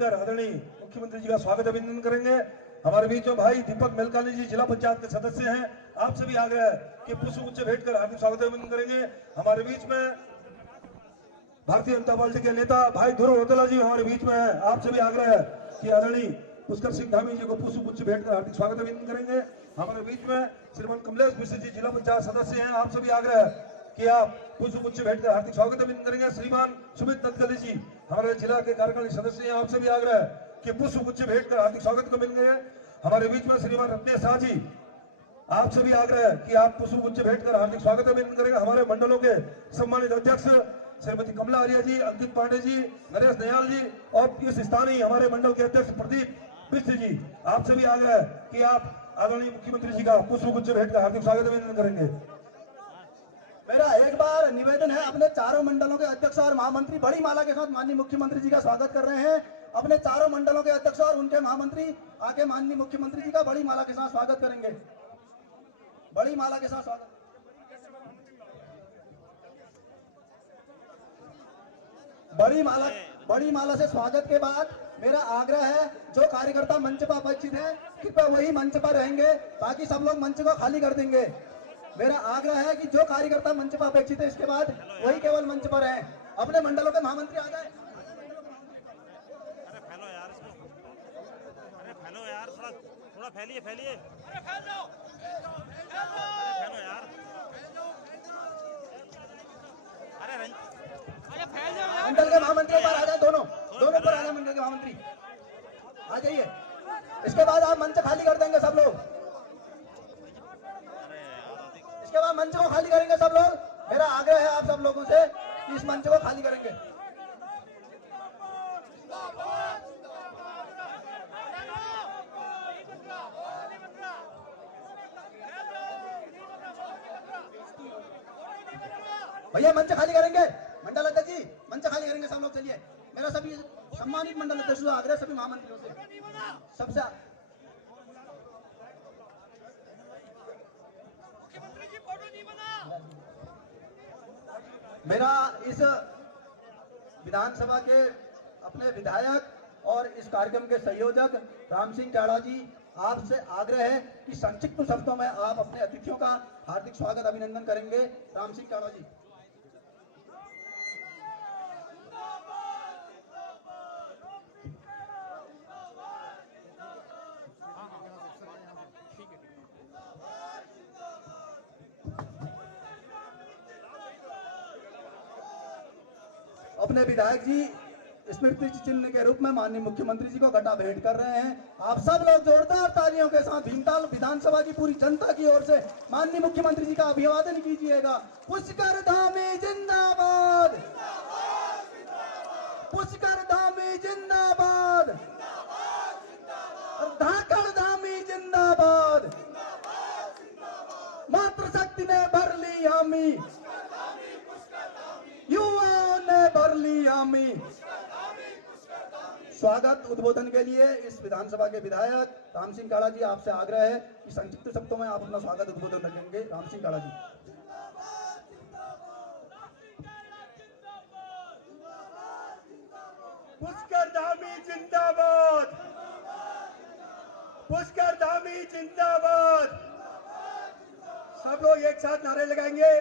बैठकर आदरणीय मुख्यमंत्री जी का स्वागत अभिनंदन करेंगे। हमारे बीच में भाई दीपक मेलकानी जी जिला पंचायत के सदस्य हैं, आपसे भी आग्रह है कि पुष्प गुच्छ भेंटकर हार्दिक स्वागत अभिनंदन करेंगे। हमारे बीच में भारतीय जनता पार्टी के नेता भाई ध्रुव रौतेला जी हमारे बीच में है, आपसे भी आग्रह है कि आदरणीय पुष्कर सिंह धामी जी को पुष्प गुच्छ भेंटकर हार्दिक स्वागत अभिनंदन करेंगे। हमारे बीच में श्रीमान कमलेश मिश्र जी जिला पंचायत सदस्य हैं, आपसे भी आग्रह है कि आप पुष्प गुच्छ भेंटकर हार्दिक स्वागत अभिनंदन करेंगे। श्रीमान सुमित नतकली जी हमारे जिला के कार्यकारिणी सदस्य हैं, आपसे भी आग्रह है कि पुष्प गुच्छ भेंटकर हार्दिक स्वागत को मिलेंगे। हमारे बीच में श्रीमान रत्नेश शाह जी, आपसे भी आग्रह है कि आप पुष्प गुच्छ भेंटकर हार्दिक स्वागत अभिनंदन करेंगे। हमारे मंडलों के सम्मानित अध्यक्ष श्रीमती कमला आर्या जी, अंकित पांडे जी, नरेश दयाल जी और इस स्थानीय हमारे मंडल के अध्यक्ष प्रदीप बिष्ट जी, आपसे भी आग्रह है कि आप आदरणीय मुख्यमंत्री जी का पुष्प गुच्छ भेंटकर हार्दिक स्वागत अभिनंदन करेंगे। मेरा एक बार निवेदन है, अपने चारों मंडलों के अध्यक्ष और महामंत्री बड़ी माला के साथ माननीय मुख्यमंत्री जी का स्वागत कर रहे हैं। अपने चारों मंडलों के अध्यक्ष और उनके महामंत्री आके माननीय मुख्यमंत्री जी का बड़ी माला के साथ स्वागत करेंगे। बड़ी माला के साथ स्वागत। बड़ी माला से स्वागत के बाद मेरा आग्रह है, जो कार्यकर्ता मंच पर अपेक्षित है कृपया वही मंच पर रहेंगे, ताकि सब लोग मंच को खाली कर देंगे। मेरा आग्रह है कि जो कार्यकर्ता मंच पर अपेक्षित है इसके बाद वही केवल मंच पर हैं। अपने मंडलों के महामंत्री आ जाए। फैलो यार, थोड़ा फैलिए फैलिए। मंडल के महामंत्री पर आ जाए, दोनों पर आ जाए। मंडल के महामंत्री आ जाइए। इसके बाद आप मंच खाली कर देंगे सब लोग। इसके बाद मंच को खाली करेंगे सब लोग। मेरा आग्रह है आप सब लोगों से कि इस मंच को खाली करेंगे। भैया मंच खाली करेंगे, मंडल अध्यक्ष जी मंच खाली करेंगे सब लोग। चलिए, मेरा सभी सम्मानित मंडल अध्यक्ष से आग्रह, सभी महामंत्रियों से सबसे मेरा इस विधानसभा के अपने विधायक और इस कार्यक्रम के संयोजक राम सिंह चाड़ा जी, आपसे आग्रह है कि संक्षिप्त शब्दों में आप अपने अतिथियों का हार्दिक स्वागत अभिनंदन करेंगे। राम सिंह चाड़ा जी। अपने विधायक जी स्मृति चिन्ह के रूप में माननीय मुख्यमंत्री जी को घटा भेंट कर रहे हैं। आप सब लोग जोरदार तालियों के साथ भीमताल विधानसभा की पूरी जनता की ओर से माननीय मुख्यमंत्री जी का अभिवादन कीजिएगा। पुष्कर धामी जिंदाबाद, पुष्कर धामी जिंदाबाद, धाकड़ धामी जिंदाबाद, मातृशक्ति ने भर ली हामी, युवाओं ने भर ली हामी। स्वागत उद्बोधन के लिए इस विधानसभा के विधायक राम सिंह काड़ा जी, आपसे आग्रह है कि संक्षिप्त शब्दों में आप अपना स्वागत उद्बोधन रखेंगे। राम सिंह काड़ा जी। पुष्कर धामी जिंदाबाद, पुष्कर धामी जिंदाबाद। सब लोग एक साथ नारे लगाएंगे।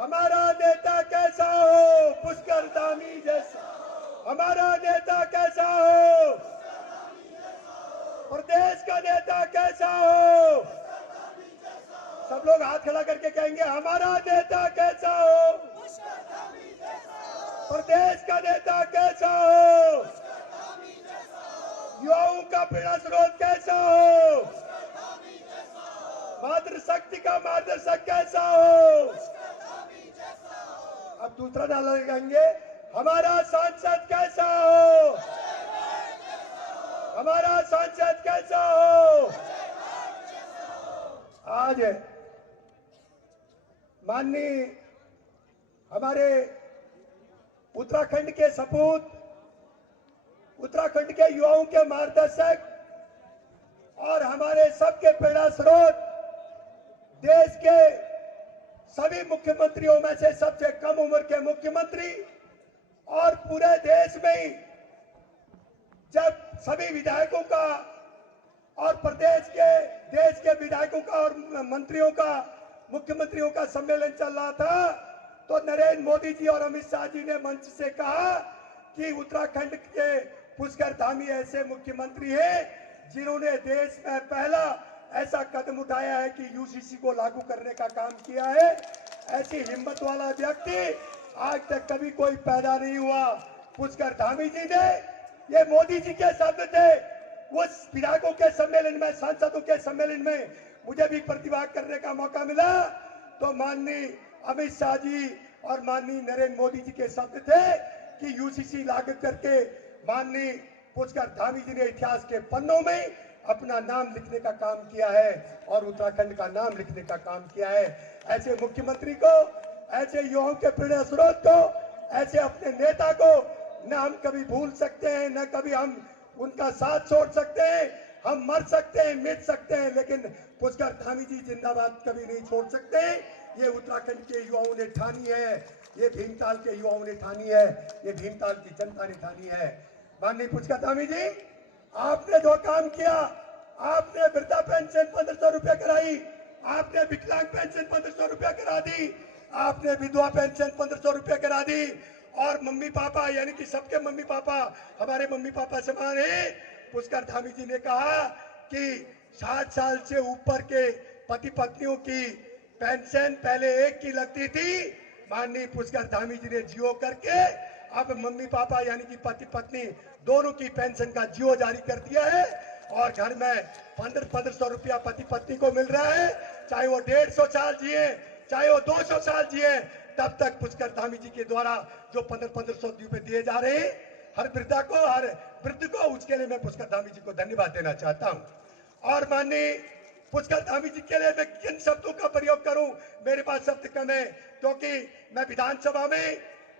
हमारा नेता कैसा हो, पुष्कर धामी जैसा। हमारा नेता कैसा हो, प्रदेश का नेता कैसा हो। सब लोग हाथ खड़ा करके कहेंगे, हमारा नेता कैसा हो, प्रदेश का नेता कैसा हो, युवाओं का प्रेरणा स्रोत कैसा हो, मातृशक्ति का मार्गदर्शक कैसा हो। अब दूसरा नारा लगाएंगे, हमारा सांसद कैसा हो, हमारा सांसद कैसा हो। आज माननीय हमारे उत्तराखंड के सपूत, उत्तराखंड के युवाओं के मार्गदर्शक और हमारे सबके प्रेरणा स्रोत, देश के सभी मुख्यमंत्रियों में से सबसे कम उम्र के मुख्यमंत्री और पूरे देश में ही जब सभी विधायकों का और प्रदेश के देश के विधायकों का और मंत्रियों का मुख्यमंत्रियों का सम्मेलन चल रहा था, तो नरेंद्र मोदी जी और अमित शाह जी ने मंच से कहा कि उत्तराखंड के पुष्कर धामी ऐसे मुख्यमंत्री हैं जिन्होंने देश में पहला ऐसा कदम उठाया है कि यूसीसी को लागू करने का काम किया है। ऐसी हिम्मत वाला व्यक्ति आज तक कभी कोई पैदा नहीं हुआ। पुष्कर धामी जी ने, ये मोदी जी के शब्द थे, उस विधायकों के सम्मेलन में, सांसदों के सम्मेलन में मुझे भी प्रतिभाग करने का मौका मिला, तो माननीय अमित शाह जी और माननीय नरेंद्र मोदी जी के शब्द थे कि यूसीसी लागू करके माननीय पुष्कर धामी जी ने इतिहास के पन्नों में अपना नाम लिखने का काम किया है और उत्तराखंड का नाम लिखने का काम किया है। ऐसे मुख्यमंत्री को, ऐसे युवाओं के प्रेरणा स्रोत को, ऐसे अपने नेता को न हम कभी भूल सकते हैं, न कभी हम उनका साथ छोड़ सकते हैं। हम मर सकते हैं, मिट सकते हैं, लेकिन पुष्कर धामी जी जिंदाबाद कभी नहीं छोड़ सकते। ये उत्तराखंड के युवाओं ने ठानी है, ये भीमताल के युवाओं ने ठानी है, ये भीमताल की जनता ने ठानी है। माननीय पुष्कर धामी जी, आपने जो काम किया, आपने वृद्धा पेंशन 1500 रुपया कराई, आपने विकलांग पेंशन 1500 रुपया करा दी, आपने विधवा पेंशन 1500 रुपया करा दी, और मम्मी पापा यानी कि सबके मम्मी पापा हमारे मम्मी पापा समान है। पुष्कर धामी जी ने कहा कि 60 साल से ऊपर के पति पत्नियों की पेंशन पहले एक की लगती थी, माननीय पुष्कर धामी जी ने जियो करके अब मम्मी पापा यानी कि पति पत्नी दोनों की पेंशन का जियो जारी कर दिया है, और घर में 1500 रुपया पति पत्नी को मिल रहा है। चाहे वो 150 साल जिए, चाहे वो 200 साल जिए, तब तक पुष्कर धामी जी के द्वारा जो 1500 रुपए दिए जा रहे हैं हर वृद्धा को, हर वृद्ध को, उसके लिए मैं पुष्कर धामी जी को धन्यवाद देना चाहता हूं। और माननीय पुष्कर धामी जी के लिए मैं किन शब्दों का प्रयोग करूं, मेरे पास शब्द कम है, क्योंकि मैं विधानसभा में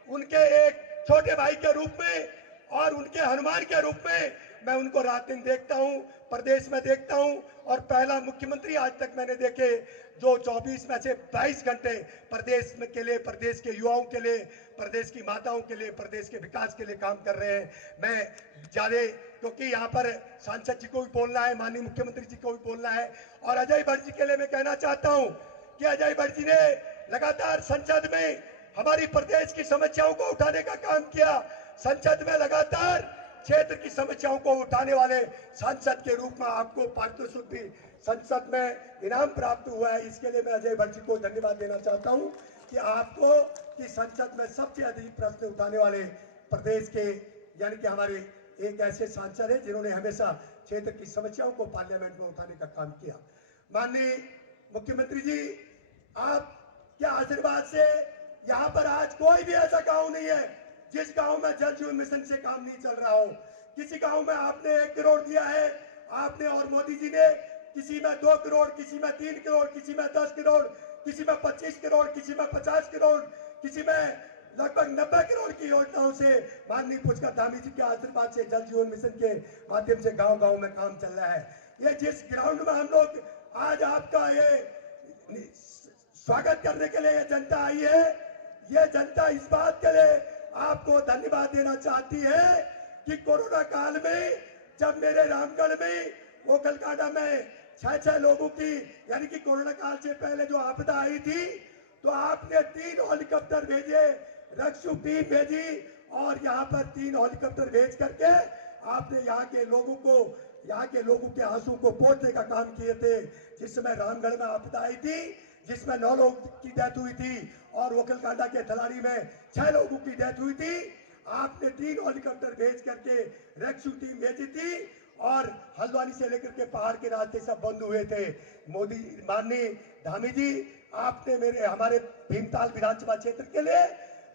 उनके एक छोटे भाई के रूप में और उनके हनुमान के रूप में मैं उनको रात दिन देखता हूं, प्रदेश में देखता हूं, और पहला मुख्यमंत्री आज तक मैंने देखे जो 24 में से 22 घंटे प्रदेश में के लिए, प्रदेश के युवाओं के लिए, प्रदेश की माताओं के लिए, प्रदेश के विकास के लिए काम कर रहे हैं। मैं ज्यादा, क्योंकि यहाँ पर सांसद जी को भी बोलना है, माननीय मुख्यमंत्री जी को भी बोलना है, और अजय भट्ट जी के लिए मैं कहना चाहता हूँ कि अजय भट्ट जी ने लगातार संसद में हमारी प्रदेश की समस्याओं को उठाने का काम किया। संसद में लगातार क्षेत्र की समस्याओं को उठाने वाले सांसद के रूप में आपको पारितोषिक भी संसद में इनाम प्राप्त हुआ है। इसके लिए मैं अजय भट्ट जी को धन्यवाद देना चाहता हूं कि आपको कि संसद में सबसे अधिक प्रश्न उठाने वाले प्रदेश के यानी कि हमारे एक ऐसे सांसद है जिन्होंने हमेशा क्षेत्र की समस्याओं को पार्लियामेंट में उठाने का काम किया। माननीय मुख्यमंत्री जी, आप के आशीर्वाद से यहाँ पर आज कोई भी ऐसा गांव नहीं है जिस गांव में जल जीवन मिशन से काम नहीं चल रहा हो। किसी गांव में आपने 1 करोड़ दिया है आपने, और मोदी जी ने किसी में 2 करोड़, किसी में 3 करोड़, किसी में 10 करोड़, किसी में 25 करोड़, किसी में 50 करोड़, किसी में लगभग 90 करोड़ की योजनाओं से माननीय पुष्कर धामी जी के आशीर्वाद से जल जीवन मिशन के माध्यम से गांव गांव में काम चल रहा है। ये जिस ग्राउंड में हम लोग आज आपका ये स्वागत करने के लिए ये जनता आई है, ये जनता इस बात के लिए आपको धन्यवाद देना चाहती है कि कोरोना काल में जब मेरे रामगढ़ में ओखलकांडा में 6 लोगों की यानी कि कोरोना काल से पहले जो आपदा आई थी, तो आपने 3 हेलीकॉप्टर भेजे, रेस्क्यू टीम भेजी, और यहाँ पर 3 हेलीकॉप्टर भेज करके आपने यहाँ के लोगों के आंसू को पोंछने का काम किए थे। जिस समय रामगढ़ में आपदा आई थी, जिसमें 9 लोगों की डेथ हुई थी और ओखलकांडा के थलाड़ी में 6 लोगों की डेथ हुई थी, आपने 3 हेलीकॉप्टर भेज करके रेस्क्यू टीम भेजी थी, और हल्द्वानी से लेकर के पहाड़ के रास्ते सब बंद हुए थे। मोदी माननीय धामी जी, आपने हमारे भीमताल विधानसभा क्षेत्र के लिए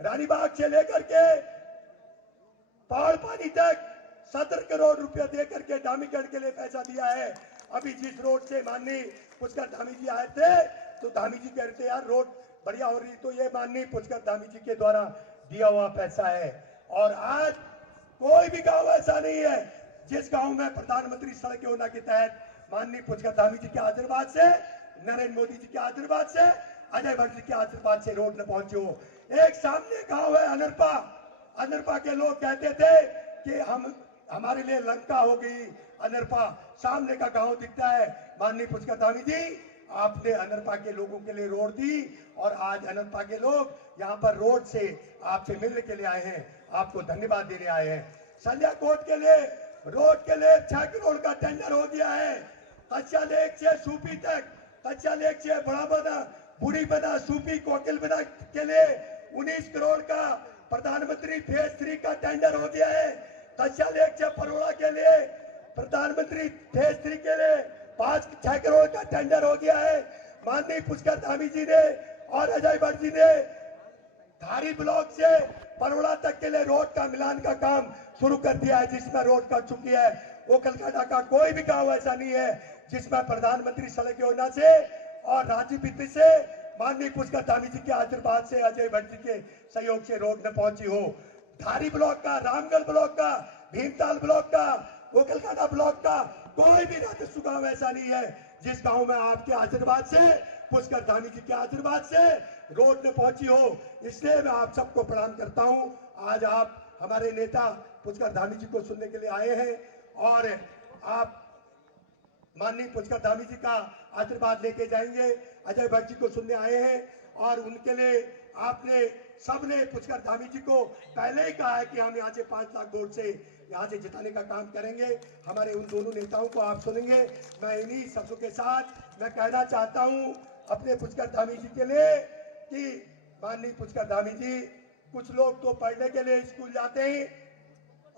रानीबाग से लेकर के पहाड़ पानी तक 17 करोड़ रुपया दे करके धामीगढ़ के लिए पैसा दिया है। अभी जिस रोड से माननीय पुष्कर धामी जी आए थे, तो धामी जी कहते थे यार रोड बढ़िया हो रही, तो ये माननीय पुष्कर धामी जी के द्वारा दिया हुआ पैसा है। और आज कोई भी गांव ऐसा नहीं है जिस गांव में प्रधानमंत्री सड़क योजना के तहत माननीय पुष्कर धामी जी के आशीर्वाद से, नरेंद्र मोदी जी के आशीर्वाद से, अजय भट्ट जी के आशीर्वाद से रोड न पहुंचे हो। एक सामने गांव है अनरपा के लोग कहते थे कि हम हमारे लिए लंका हो गई अनरपा, सामने का गांव दिखता है। माननीय पुष्कर धामी जी, आपने अनरपा के लोगों के लिए रोड दी और आज अनरपा के लोग यहाँ पर रोड से आपसे मिलने के लिए आए हैं, आपको धन्यवाद देने आए हैं। संजय कोट के लिए रोड के लिए 6 करोड़ का टेंडर हो गया है। कच्चा लेक से सूपी तक, कच्चा लेक से बड़ा बना, बुरी बना, सूपी, कोकिल बना के लिए 19 करोड़ का प्रधानमंत्री फेज 3 का टेंडर हो गया है। कच्चा लेक से परोड़ा के लिए प्रधानमंत्री फेज 3 के लिए 5-6 करोड़ का टेंडर हो गया है। माननीय पुष्कर धामी जी ने और अजय भट्ट जी ने धारी ब्लॉक से परोड़ा तक के लिए रोड का मिलान का काम शुरू कर दिया है, जिसमें रोड कर चुकी है। वो कलकत्ता का कोई भी गांव ऐसा नहीं है जिसमें प्रधानमंत्री सड़क योजना से और राज्य वित्त से माननीय पुष्कर धामी जी के आशीर्वाद से, अजय भट्ट जी के सहयोग से रोड न पहुंची हो। धारी ब्लॉक का, रामगढ़ ब्लॉक का, भीमताल ब्लॉक का, वो कलकत्ता ब्लॉक का कोई भी राजस्व गांव ऐसा नहीं है जिस गांव में आपके आशीर्वाद से, पुष्कर धामी जी के आशीर्वाद से रोड में पहुंची हो। इसलिए मैं आप सबको प्रणाम करता हूं। आज आप हमारे नेता पुष्कर धामी जी को सुनने के लिए आए हैं और आप माननीय पुष्कर धामी जी का आशीर्वाद लेके जाएंगे। अजय भट्ट जी को सुनने आए हैं और उनके लिए आपने सबने पुष्कर धामी जी को पहले ही कहा है कि हम यहाँ से 5 लाख वोट से यहाँ से जिताने का काम करेंगे। हमारे उन दोनों नेताओं को आप सुनेंगे। मैं इन्हीं शब्दों के साथ मैं कहना चाहता हूँ अपने पुष्कर धामी जी के लिए कि माननीय पुष्कर धामी जी, कुछ लोग तो पढ़ने के लिए स्कूल जाते हैं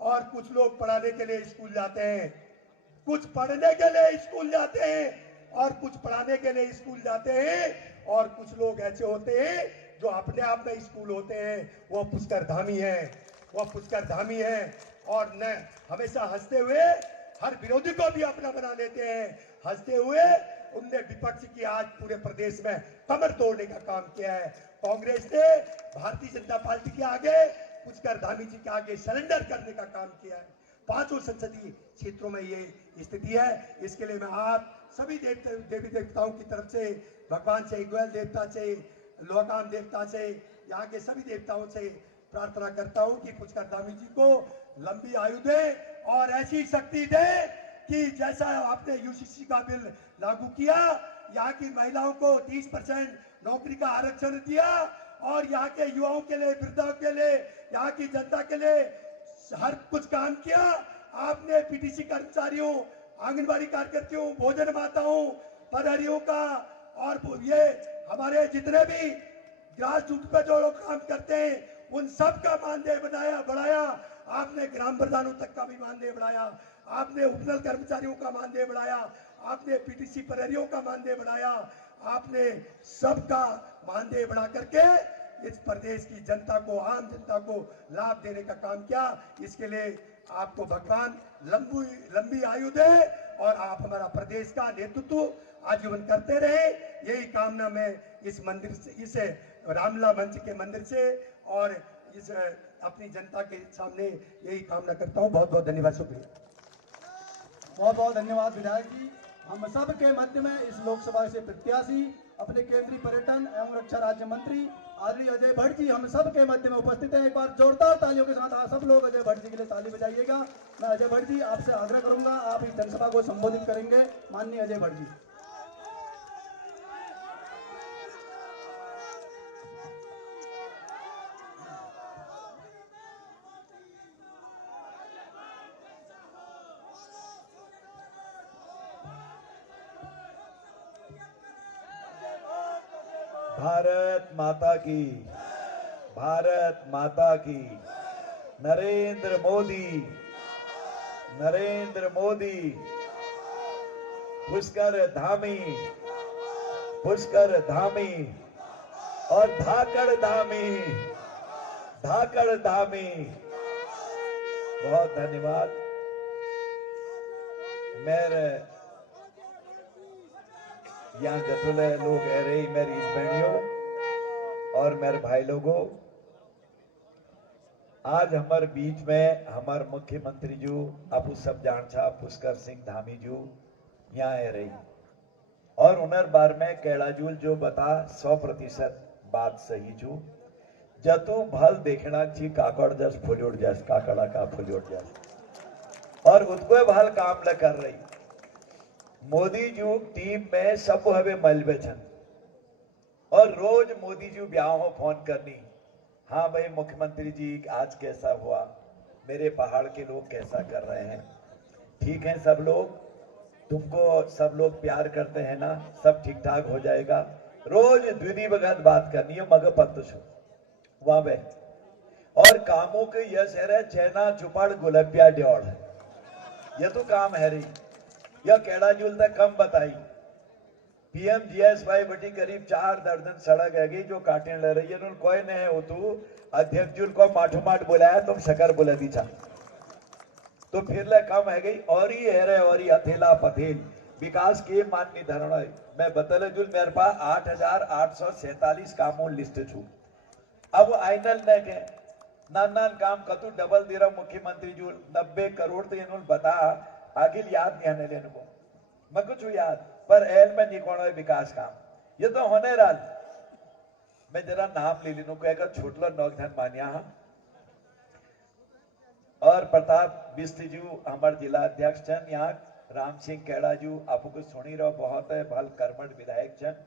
और कुछ लोग पढ़ाने के लिए स्कूल जाते हैं। कुछ पढ़ने के लिए स्कूल जाते हैं और कुछ पढ़ाने के लिए स्कूल जाते हैं और कुछ लोग ऐसे होते हैं जो अपने आप में स्कूल होते हैं। वो पुष्कर धामी है, वो पुष्कर धामी है और न हमेशा हंसते हुए हर विरोधी को भी अपना बना लेते हैं। हंसते हुए उनने विपक्ष की आज पूरे प्रदेश में कमर तोड़ने का काम किया है। कांग्रेस ने भारतीय जनता पार्टी के आगे, पुष्कर धामी जी के आगे सरेंडर करने का काम किया है। 5 संसदीय क्षेत्रों में ये स्थिति है। इसके लिए मैं आप सभी देवी देवताओं की तरफ से, भगवान से, ग्वाल देवता से, लोकाम देवता से, यहाँ के सभी देवताओं से प्रार्थना करता हूँ कि पुष्कर धामी जी को लंबी आयु दे और ऐसी शक्ति दे कि जैसा आपने यूसीसी का बिल लागू किया, यहाँ की महिलाओं को 30% नौकरी का आरक्षण दिया और यहाँ के युवाओं के लिए, वृद्धाओं के लिए, यहाँ की जनता के लिए हर कुछ काम किया। आपने पीटीसी कर्मचारियों, आंगनबाड़ी कार्यकर्तियों, भोजन माताओं, प्रहरियों का और ये हमारे जितने भी ग्रास रूट पे जो लोग काम करते हैं उन सब का मानदेय बढ़ाया। आपने ग्राम प्रधानों तक का भी मानदेय बढ़ाया। आपने उपनल कर्मचारियों का मानदेय बढ़ाया। आपने पीटीसी प्रहरियों का मानदेय बढ़ाया। आपने सबका मानदेय बढ़ा करके इस प्रदेश की जनता को, आम जनता को लाभ देने का काम किया। इसके लिए आपको भगवान लंबी आयु दे और आप हमारा प्रदेश का नेतृत्व आजीवन करते रहे। यही कामना मैं इस मंदिर से, इस रामला मंच के मंदिर से और इस अपनी जनता के सामने यही कामना करता हूँ। बहुत बहुत धन्यवाद, शुक्रिया। बहुत बहुत धन्यवाद विधायक जी। हम सब के मध्य में इस लोकसभा से प्रत्याशी अपने केंद्रीय पर्यटन एवं रक्षा राज्य मंत्री आदरणीय अजय भट्ट जी हम सब के मध्य में उपस्थित हैं। एक बार जोरदार तालियों के साथ आप सब लोग अजय भट्ट जी के लिए ताली बजाइएगा। मैं अजय भट्ट जी आपसे आग्रह करूंगा, आप इस जनसभा को संबोधित करेंगे। माननीय अजय भट्ट जी। भारत माता की, भारत माता की। नरेंद्र मोदी, पुष्कर धामी और धाकड़ धामी। बहुत धन्यवाद। मेरे यहाँ जतुले लोग है रही, मेरी बहनियों और मेरे भाई लोगों, आज हमारे बीच में हमारे मुख्यमंत्री जो आप सब जान साहब पुष्कर सिंह धामी जो यहाँ है रही और उनर बार में कैलाजूल जो बता 100% बात सही जो जतु भल देखना ची काकड़ जस फुल उड़ जस, काकड़ा का फुल उड़ जस। और उसको भाल काम न कर रही। मोदी जी टीम में सब हवे मलबे छन और रोज मोदी जी ब्याह फोन करनी, हाँ भाई मुख्यमंत्री जी आज कैसा हुआ, मेरे पहाड़ के लोग कैसा कर रहे हैं, ठीक है सब लोग, तुमको सब लोग प्यार करते हैं ना, सब ठीक ठाक हो जाएगा। रोज द्विदी भगत बात करनी है मग पत्त छो वहां पे। और कामों के यश है चैना चुपाड़ गुलपिया ड्योड़, ये तो काम है रही। यह केड़ा जुल तक कम बताई पीएमजीएसवाई बटी करीब 4 दर्जन सड़क है गई जो काटे ले रही है। कोई नहीं है वो तू अध्यक्ष जुल को माठो माठ बुलाया तुम शकर बुला दी चा तो फिर ले कम है गई। और ही है रे और ही अथेला पथेल विकास के माननी धरणा। मैं बतले जुल मेरे पास 8,847 कामों लिस्ट छू। अब आइनल ने के नान काम कतु डबल दे रहा मुख्यमंत्री जुल 90 करोड़ तो इन्होंने बता आखिर याद नहीं आने लेने को मैं कुछ याद पर एल में निकोण विकास काम ये तो होने राल। मैं जरा नाम ले लेनू कहेगा छोटलो नौकधन मानिया और प्रताप बिस्ट जी हमारे जिला अध्यक्ष चन यहाँ राम सिंह केड़ा जी आपको सुनी रहो बहुत है भल कर्मठ विधायक चन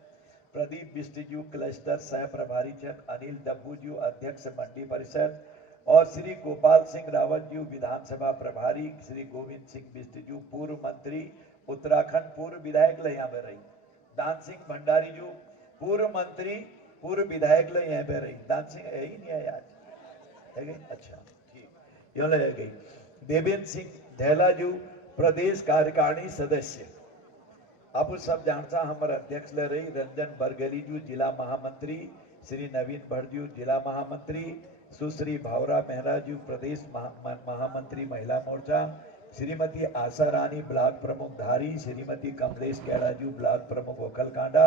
प्रदीप बिस्ट जी क्लस्टर सह प्रभारी चन अनिल डब्बू जी अध्यक्ष मंडी परिषद और श्री गोपाल सिंह रावत जी विधानसभा प्रभारी श्री गोविंद सिंह बिस्ट जी पूर्व मंत्री उत्तराखंड पूर्व विधायक ले यहाँ पे रही दान सिंह भंडारी जी पूर्व मंत्री पूर्व विधायक ले यहाँ पे रही दान सिंह है ही नहीं है आज है गई अच्छा ठीक यो ले गई देवेंद्र सिंह धैला जी प्रदेश कार्यकारिणी सदस्य आप सब जानता हमारे अध्यक्ष ले रही रंजन बरगली जी जिला महामंत्री श्री नवीन भट्ट जी जिला महामंत्री सुश्री भावरा मेहरा जी प्रदेश महामंत्री महिला मोर्चा श्रीमती आशा रानी ब्लॉक प्रमुख धारी श्रीमती कमलेश केड़ा जी ब्लॉक प्रमुख ओखलकांडा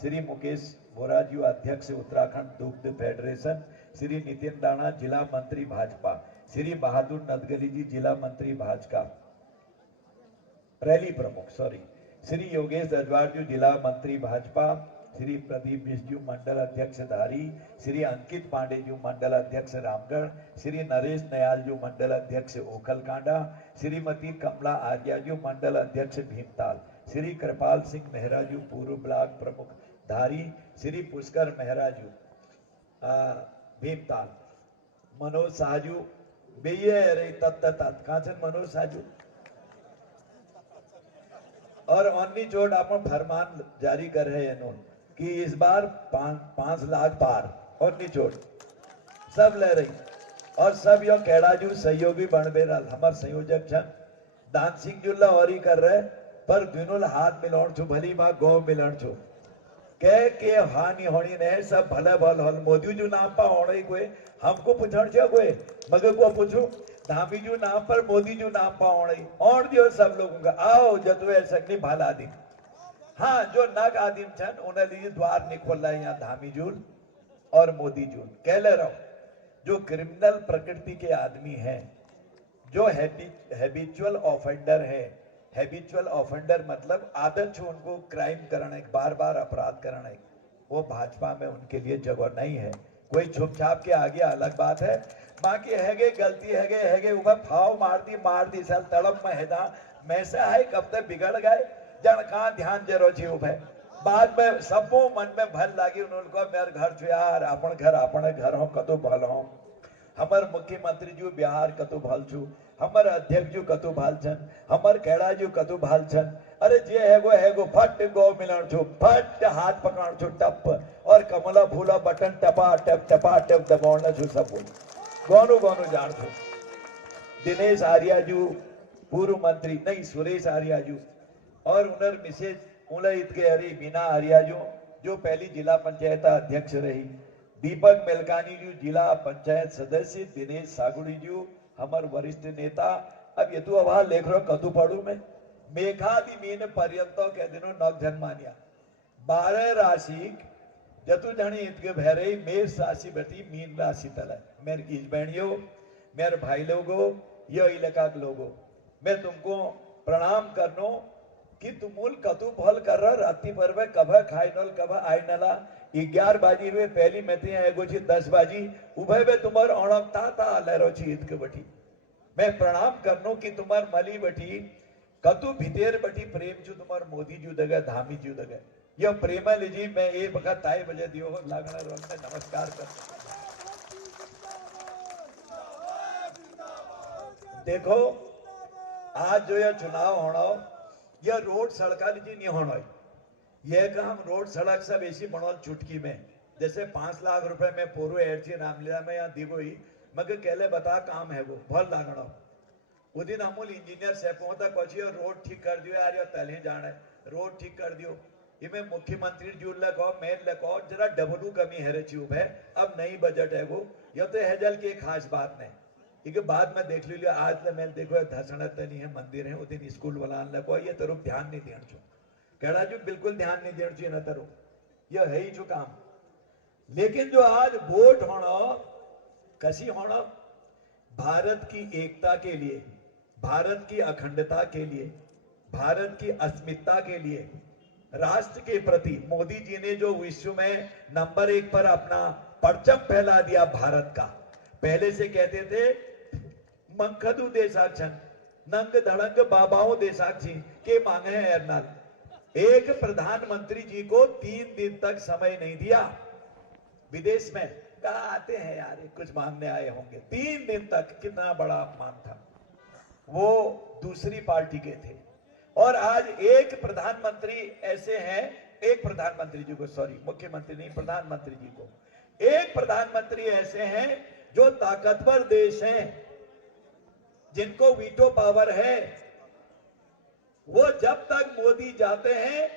श्री मुकेश बोरा जी अध्यक्ष उत्तराखंड दुग्ध फेडरेशन श्री नितिन राणा जिला मंत्री भाजपा श्री बहादुर नदगली जी जिला मंत्री भाजपा रैली प्रमुख सॉरी श्री योगेश अजवार जी जिला मंत्री भाजपा श्री प्रदीप बिस्जू मंडल अध्यक्ष धारी श्री अंकित पांडे जी मंडल अध्यक्ष रामगढ़ श्री नरेश नयाल जी मंडल अध्यक्ष ओखलकांडा श्रीमती कमला आर्या जी मंडल अध्यक्ष भीमताल श्री कृपाल सिंह मेहरा जी पूर्व ब्लॉक प्रमुख धारी श्री पुष्कर मेहरा जी भीमताल मनोज साजू बेये रे तत्त कांचन मनोज साजू और अन्नी चोट आप फरमान जारी कर रहे हैं कि इस बार 5 लाख पार और निचोड़ सब ले रही और सब यो केड़ाजू सहयोगी बन बेरल हमार संयोजक छन दान सिंह जुल्ला और ही कर रहे पर दिनों हाथ मिलाउण छो भली मां गो मिलण छो के हानि होनी ने सब भले भल हल मोदी जो नाम पा होणे कोई हमको पूछण छे कोई मगर को पूछू धामी जो नाम पर मोदी जो नाम पा होणे और दियो सब लोगों का आओ जतवे सकनी भला आदमी हाँ जो नग आदिम छन उन्हें लिए द्वार निकोल यहाँ धामी जूल और मोदी जूल कह ले रहा जो क्रिमिनल प्रकृति के आदमी हैं जो हैबिचुअल ऑफेंडर है हैबिचुअल ऑफेंडर मतलब आदत छो उनको क्राइम करने बार बार अपराध करने वो भाजपा में उनके लिए जगह नहीं है। कोई छुप छाप के आगे अलग बात है बाकी है गलती है ऊपर फाव मार दी साल तड़प में है मैं से है कब तक बिगड़ गए जन कहाँ ध्यान जरो छी उभे बाद में सबो मन में भल लागी उनको मेरे घर छो यार अपन घर हो कतो भल हो हमर मुख्यमंत्री जी बिहार कतो भल छु हमर अध्यक्ष जी कतो भाल छन हमर केड़ा जी कतो भाल छन अरे जे है गो फट गो मिलन छु फट हाथ पकड़ छु टप और कमला फूला बटन टपा टप दबावना छु सब गोनो जान छु दिनेश आर्या जी पूर्व मंत्री नहीं सुरेश आर्या जी और उनर मिसेज उनर इतके हरी बीना आर्या जो पहली जिला पंचायत अध्यक्ष रही दीपक मेलकानी जी जिला पंचायत सदस्य दिनेश सागुड़ी जी हमार वरिष्ठ नेता अब ये तो अभाव लेख रो कदू पढ़ू में मेघादि मीन पर्यंतो के दिनों नग जन्मानिया 12 राशि जतु जनी इतके भैरई मेष राशि बटी मीन राशि तला मेरे इजबैनियो मेरे भाई लोगो ये इलाका के लोगो मैं तुमको प्रणाम करनो कि तुमुल कतु फल कर रहा रात्रि पर वे कभ खाइनल कभ आइनला 11 बाजी में पहली में थे एगो छी 10 बाजी उभय वे तुम्हार औणकता ता लहरो छी ईद के बठी मैं प्रणाम करनो कि तुम्हार मली बटी कतु भितेर बटी प्रेम छू तुम्हार मोदी जू दगे धामी जू दगे यह प्रेमा लीजी मैं ये वक्त ताई बजे दियो लागना रोल में नमस्कार कर देखो आज जो यह चुनाव होना यह रोड सड़क लीजिए नहीं होना यह का हम रोड सड़क सब ऐसी बनौल चुटकी में जैसे 5 लाख रुपए में पोरो एडची रामलीला में यहाँ दिगो ही मगर कहले बता काम है वो बहुत लागना वो दिन अमूल इंजीनियर से पहुंचा पहुंची और रोड ठीक कर दियो यार तले जाना है रोड ठीक कर दियो इमें मुख्यमंत्री जुड़ लगाओ मेल लगाओ जरा डबलू कमी है चूब है अब नई बजट है वो यह तो हेजल की खास बात नहीं क्योंकि बाद में देख लियो आज तो मैं देखो धसना तनी है मंदिर है उस दिन स्कूल वाला लगो ये तरु ध्यान नहीं देना छो कहना जो बिल्कुल ध्यान नहीं देना चाहिए ना तरु यह है ही जो काम लेकिन जो आज वोट होना कसी होना भारत की एकता के लिए भारत की अखंडता के लिए भारत की अस्मिता के लिए राष्ट्र के प्रति मोदी जी ने जो विश्व में नंबर 1 पर अपना परचम फैला दिया भारत का पहले से कहते थे मंखदू देसाक्षन नंग धड़ंग बाबाओं देसाक्षी के मांगे हैं एरनाल एक प्रधानमंत्री जी को 3 दिन तक समय नहीं दिया विदेश में कहा आते हैं यार कुछ मांगने आए होंगे 3 दिन तक कितना बड़ा अपमान था वो दूसरी पार्टी के थे और आज एक प्रधानमंत्री ऐसे हैं एक प्रधानमंत्री जी को सॉरी मुख्यमंत्री नहीं प्रधानमंत्री जी को एक प्रधानमंत्री ऐसे हैं जो ताकतवर देश हैं जिनको वीटो पावर है वो जब तक मोदी जाते हैं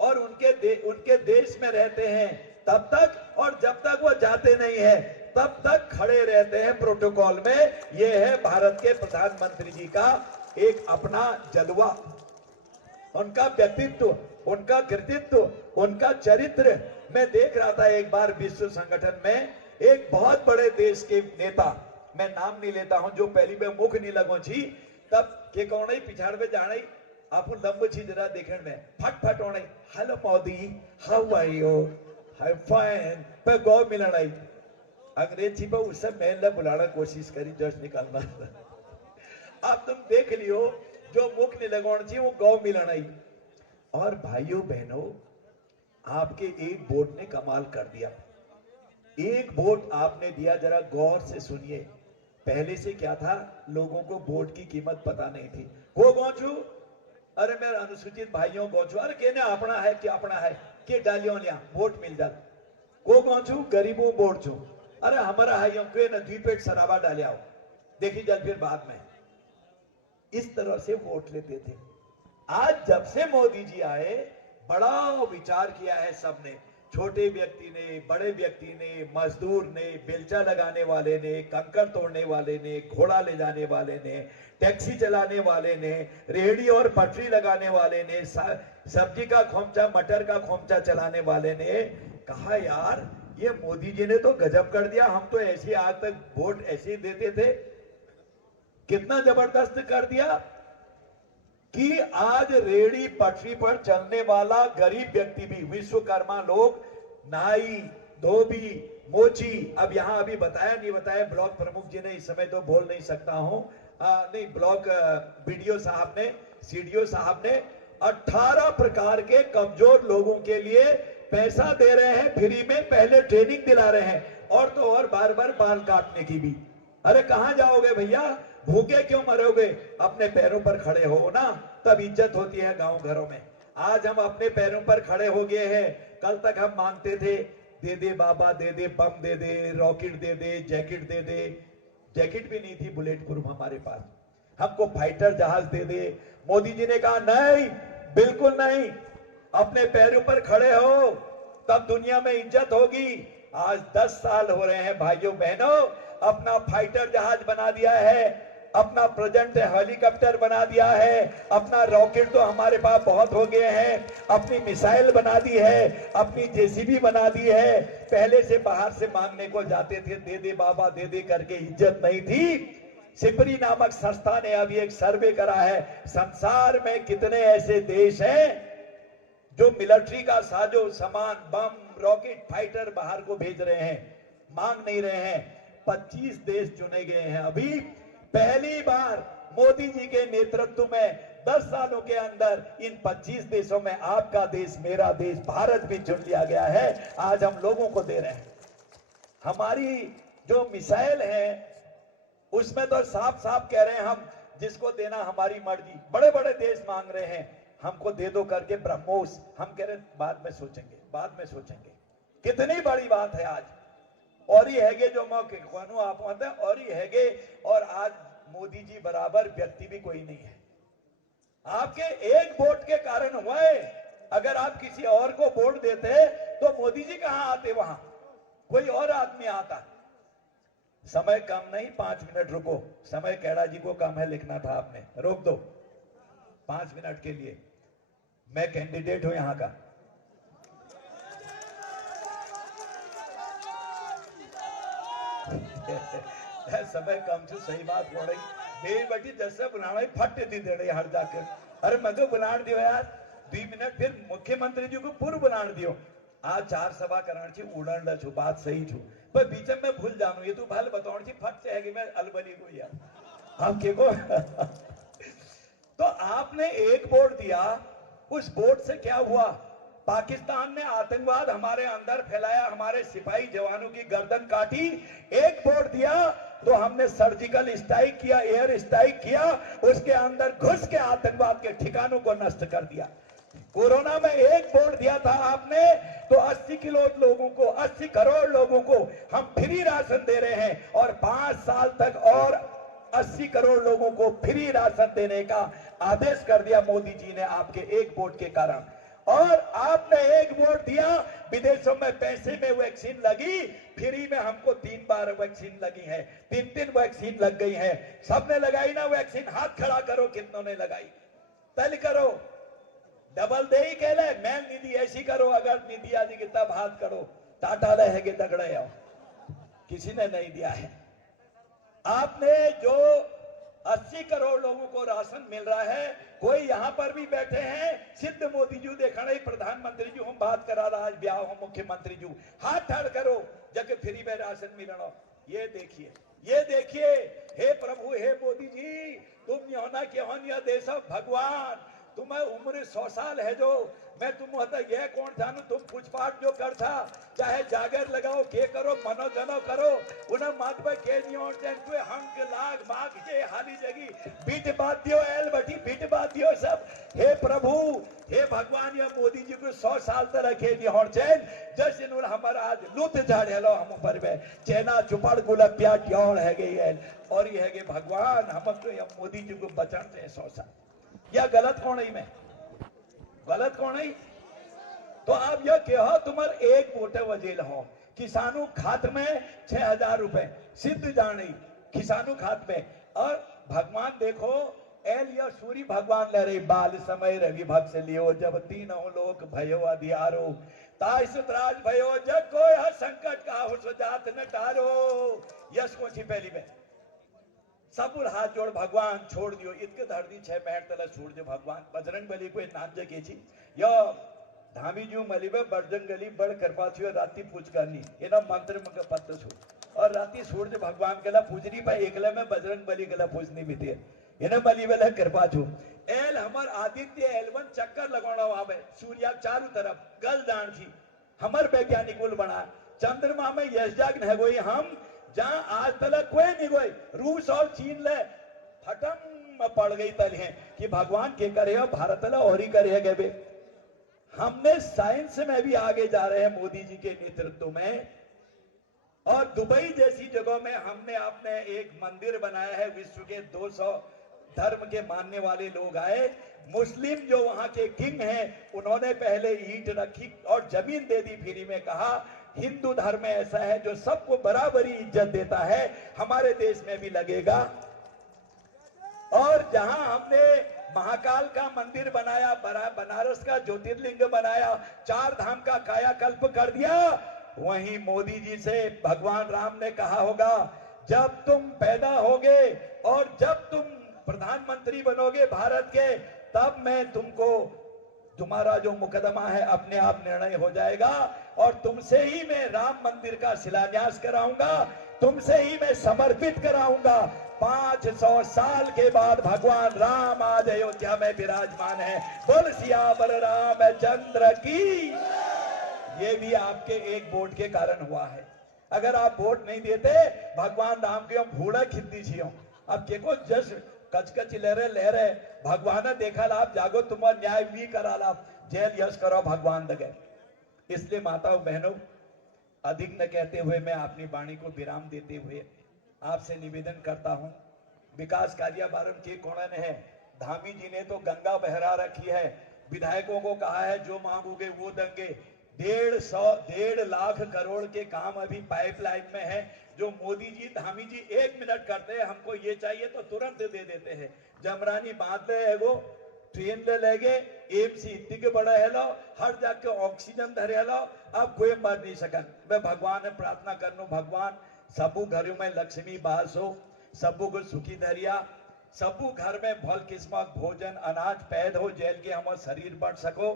और उनके देश में रहते हैं तब तक और जब तक वो जाते नहीं है तब तक खड़े रहते हैं प्रोटोकॉल में ये है भारत के प्रधानमंत्री जी का एक अपना जलवा उनका व्यक्तित्व उनका कृतित्व उनका चरित्र मैं देख रहा था एक बार विश्व संगठन में एक बहुत बड़े देश के नेता मैं नाम नहीं लेता हूं जो पहली में मुख नहीं लगो छी तब के कौन पिछाड़ में जाने आप लंब छी जरा देखने में फट फट होने hello Modi how are you I fine पे गौ मिलन आई अंग्रेज छी पर उससे मैं बुलाना कोशिश करी जस्ट निकालना अब तुम देख लियो जो मुख नहीं लगाना चाहिए वो गौ मिलन आई और भाइयों बहनों आपके एक वोट ने कमाल कर दिया एक वोट आपने दिया जरा गौर से सुनिए पहले से क्या था लोगों को वोट की कीमत पता नहीं थी वो गौचू अरे मेरे अनुसूचित भाइयों गौचू अरे कहने अपना है क्या अपना है के डालियों लिया वोट मिल जाता को गौचू गरीबों वोट छू अरे हमारा हाइयों के न द्वीपेट शराबा डाले आओ देखी जल फिर बाद में इस तरह से वोट लेते थे आज जब से मोदी जी आए बड़ा विचार किया है सबने छोटे व्यक्ति ने बड़े व्यक्ति ने मजदूर ने बेलचा लगाने वाले ने कंकर तोड़ने वाले ने घोड़ा ले जाने वाले ने टैक्सी चलाने वाले ने रेहड़ी और पटरी लगाने वाले ने सब्जी का खोमचा मटर का खोमचा चलाने वाले ने कहा यार ये मोदी जी ने तो गजब कर दिया हम तो ऐसे आज तक वोट ऐसे देते थे कितना जबरदस्त कर दिया कि आज रेड़ी पटरी पर चलने वाला गरीब व्यक्ति भी विश्वकर्मा लोग नाई धोबी मोची अब यहां अभी बताया नहीं बताया ब्लॉक प्रमुख जी ने इस समय तो बोल नहीं सकता हूं नहीं ब्लॉक बीडीओ साहब ने सीडीओ साहब ने 18 प्रकार के कमजोर लोगों के लिए पैसा दे रहे हैं फ्री में पहले ट्रेनिंग दिला रहे हैं और तो और बार बार बाल काटने की भी अरे कहां जाओगे भैया भूखे क्यों मरोगे अपने पैरों पर खड़े हो ना तब इज्जत होती है गांव घरों में आज हम अपने पैरों पर खड़े हो गए हैं कल तक हम मांगते थे दे दे बाबा दे दे बम दे दे रॉकेट दे दे जैकेट दे दे जैकेट भी नहीं थी बुलेट प्रूफ हमारे पास हमको फाइटर जहाज दे दे मोदी जी ने कहा नहीं बिल्कुल नहीं अपने पैरों पर खड़े हो तब दुनिया में इज्जत होगी आज 10 साल हो रहे हैं भाइयों बहनों अपना फाइटर जहाज बना दिया है अपना प्रेजेंट हेलीकॉप्टर बना दिया है अपना रॉकेट तो हमारे पास बहुत हो गए हैं अपनी मिसाइल बना दी है अपनी जेसीबी बना दी है पहले से बाहर से मांगने को जाते थे दे दे बाबा दे दे करके इज्जत नहीं थी सिपरी नामक संस्था ने अभी एक सर्वे करा है संसार में कितने ऐसे देश हैं जो मिलिट्री का साजो सामान बम रॉकेट फाइटर बाहर को भेज रहे हैं मांग नहीं रहे हैं 25 देश चुने गए हैं अभी पहली बार मोदी जी के नेतृत्व में 10 सालों के अंदर इन 25 देशों में आपका देश, मेरा देश भारत भी चुन लिया गया है। आज हम लोगों को दे रहे हैं। हमारी जो मिसाइल है उसमें तो साफ साफ कह रहे हैं हम, जिसको देना हमारी मर्जी। बड़े बड़े देश मांग रहे हैं हमको दे दो करके ब्रह्मोस। हम कह रहे हैं बाद में सोचेंगे, बाद में सोचेंगे। कितनी बड़ी बात है आज। और ही हैगे जो मौके कानू आप होते हैं, और ही हैगे। और आज मोदी जी बराबर व्यक्ति भी कोई नहीं है। आपके एक वोट के कारण हुआ है। अगर आप किसी और को वोट देते तो मोदी जी कहां आते, वहां कोई और आदमी आता। समय कम नहीं, 5 मिनट रुको। समय कैड़ा जी को कम है, लिखना था आपने, रोक दो 5 मिनट के लिए। मैं कैंडिडेट हूं यहां का। समय कम से सही बात हो रही। मेरी बेटी जैसे बुलाना फट दी दे रही हर जाकर। अरे मैं तो बुलान दियो यार 2 मिनट। फिर मुख्यमंत्री जी को पूर्व बुलान दियो। आज 4 सभा कराण छी, उड़न ल छु, बात सही छु, पर बीच में भूल जानो। ये तू भल बताउण छी, फट से है कि मैं अलबली को यार हम के को तो आपने एक वोट दिया, उस वोट से क्या हुआ? पाकिस्तान ने आतंकवाद हमारे अंदर फैलाया, हमारे सिपाही जवानों की गर्दन काटी। एक वोट दिया तो हमने सर्जिकल स्ट्राइक किया, एयर स्ट्राइक किया, उसके अंदर घुस के आतंकवाद के ठिकानों को नष्ट कर दिया। कोरोना में एक वोट दिया था आपने तो 80 किलो लोगों को, 80 करोड़ लोगों को हम फ्री राशन दे रहे हैं। और 5 साल तक और 80 करोड़ लोगों को फ्री राशन देने का आदेश कर दिया मोदी जी ने, आपके एक वोट के कारण। और आपने एक वोट दिया, विदेशों में पैसे में वैक्सीन लगी, फ्री में हमको 3 बार वैक्सीन लगी है, 3 वैक्सीन लग गई है। सबने लगाई ना वैक्सीन? हाथ खड़ा करो कितनों ने लगाई। तल करो, डबल दे ही कह ले, मैं निधि ऐसी करो, अगर निधि आदि की तब हाथ करो। टाटा रहेगे तगड़े हो, किसी ने नहीं दिया है। आपने जो 80 करोड़ लोगों को राशन मिल रहा है, कोई यहां पर भी बैठे हैं सिद्ध मोदी जी देखा नहीं, प्रधानमंत्री जी हम बात करा रहा, आज ब्याह हो मुख्यमंत्री जी, हाथ ठाड़ करो जब फ्री में राशन मिलना। ये देखिए, ये देखिए, हे प्रभु, हे मोदी जी, तुम योना के होनिया देश भगवान। तुम्हें उम्र 100 साल है जो, मैं तुम होता ये कौन जानू, तुम पूछपाठ जो कर था, चाहे जागर लगाओ, के करो, मनो जनो करो, उन्हें मात पे के नहीं हंक लाग माग के हाली जगी बीट बात दियो, एल बटी बीट बात दियो सब। हे प्रभु, हे भगवान, ये मोदी जी को 100 साल तक रखे नहीं होर चैन जैसे हमारा आज लुत झाड़े लो हम पर में चैना चुपड़ गुलपिया ट्योड़ है गई है। और ये है कि भगवान हम तो ये मोदी जी को बचन से 100 साल। या गलत कौन है? मैं गलत कौन है? तो आप यह कहो तुम्हारे एक वोट वजेल हो। किसानों खात में 6000 रुपए सिद्ध जानी किसानों खात में। और भगवान देखो, एल या सूरी भगवान ले रही, बाल समय रवि भग से लियो, जब तीनों लोक भयो अधियारो, ताइस त्राज भयो, जग कोई हर संकट का हो सजात न टारो। यश को छी पहली में सब हाथ जोड़ भगवान छोड़ दियो, इतके धरती 6 महट तला छोड़ दो भगवान। बजरंग बली को नाम जगे छी, यो धामी जो मलिबे बजरंग गली बड़ कृपा छियो, राती पूछ करनी एना मंत्र में पत्त छो। और राती छोड़ दे भगवान गला पूजनी पे एकले में बजरंग बली गला पूजनी भी थी, एना बली वाला कृपा छो। एल हमर आदित्य एलवन चक्कर लगाना आवे, सूर्य चारों तरफ गल दान छी, हमर वैज्ञानिक कुल बना, चंद्रमा में यश जाग न गोई हम, जहां आज तक कोई नहीं गई। रूस और चीन ले फटम पड़ गई तल है कि भगवान के करे भारत ला और ही करे गए। हमने साइंस में भी आगे जा रहे हैं मोदी जी के नेतृत्व में। और दुबई जैसी जगह में हमने अपने एक मंदिर बनाया है, विश्व के 200 धर्म के मानने वाले लोग आए। मुस्लिम जो वहां के किंग हैं, उन्होंने पहले ईंट रखी और जमीन दे दी फ्री में, कहा हिंदू धर्म ऐसा है जो सबको बराबरी इज्जत देता है, हमारे देश में भी लगेगा। और जहां हमने महाकाल का मंदिर बनाया, बनारस का ज्योतिर्लिंग बनाया, 4 धाम का कायाकल्प कर दिया, वहीं मोदी जी से भगवान राम ने कहा होगा, जब तुम पैदा होगे और जब तुम प्रधानमंत्री बनोगे भारत के, तब मैं तुमको, तुम्हारा जो मुकदमा है अपने आप निर्णय हो जाएगा और तुमसे ही मैं राम मंदिर का शिलान्यास कराऊंगा। तुमसे ही मैं समर्पित कराऊंगा। 500 साल के बाद भगवान राम आज अयोध्या में विराजमान है। बोल सियावर रामचंद्र की। ये भी आपके एक वोट के कारण हुआ है। अगर आप वोट नहीं देते भगवान राम के हम भूड़ा खिद्दी छियो। अब देखो जस कचकच ले रहे भगवान ने देखा आप जागो तुम्हारा न्याय भी करा लाभ जेल यश करो भगवान दगे। इसलिए माताओं बहनों अधिक न कहते हुए मैं अपनी वाणी को विराम देते हुए आपसे निवेदन करता हूं। विकास कार्य बारम के कोण है। धामी जी ने तो गंगा बहरा रखी है। विधायकों को कहा है जो मांगोगे वो देंगे। 1.5 लाख करोड़ के काम अभी पाइपलाइन में है। जो मोदी जी धामी जी 1 मिनट करते हैं हमको ये चाहिए तो तुरंत दे देते हैं। जमरानी बांध है वो ट्रेन ले लेगे एमसी इतने बड़ा है लो हर जाके ऑक्सीजन धरे लो। अब कोई मर नहीं सकन। मैं भगवान ने प्रार्थना करनू भगवान सबू घरों में लक्ष्मी बास हो। सबू को सुखी धरिया। सबू घर में भल किस्मत भोजन अनाज पैद हो जेल के हमारे शरीर बढ़ सको।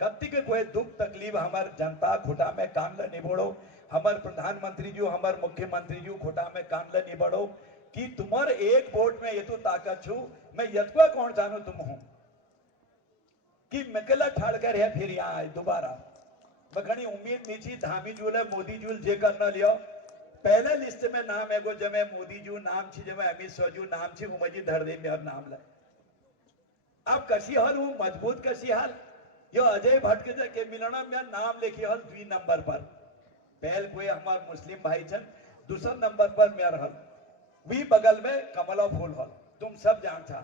कत्ती के कोई दुख तकलीफ हमार जनता खुटा में कान ल निबड़ो। हमार प्रधानमंत्री जी हमार मुख्यमंत्री जी खुटा में कान ल निबड़ो कि तुम्हार एक वोट में ये तो ताकत छू। मैं यथवा कौन जानू तुम हूं कि मिकला ठाड़ कर है फिर यहाँ आए दोबारा। मैं घनी उम्मीद नहीं थी धामी जूल है मोदी जूल जे कर न लियो। पहले लिस्ट में नाम है गो जब मोदी जू नाम छी जब अमित शाह जू नाम छी उमजी धर दे मेरा नाम लाए। अब कसी हाल हूं मजबूत कसी हाल यो अजय भट्ट के मिलना में नाम लिखी हल 2 नंबर पर। पहल कोई हमार मुस्लिम भाई छन। दूसरा नंबर पर मेरा हल वी बगल में कमला फूल हल। तुम सब जानता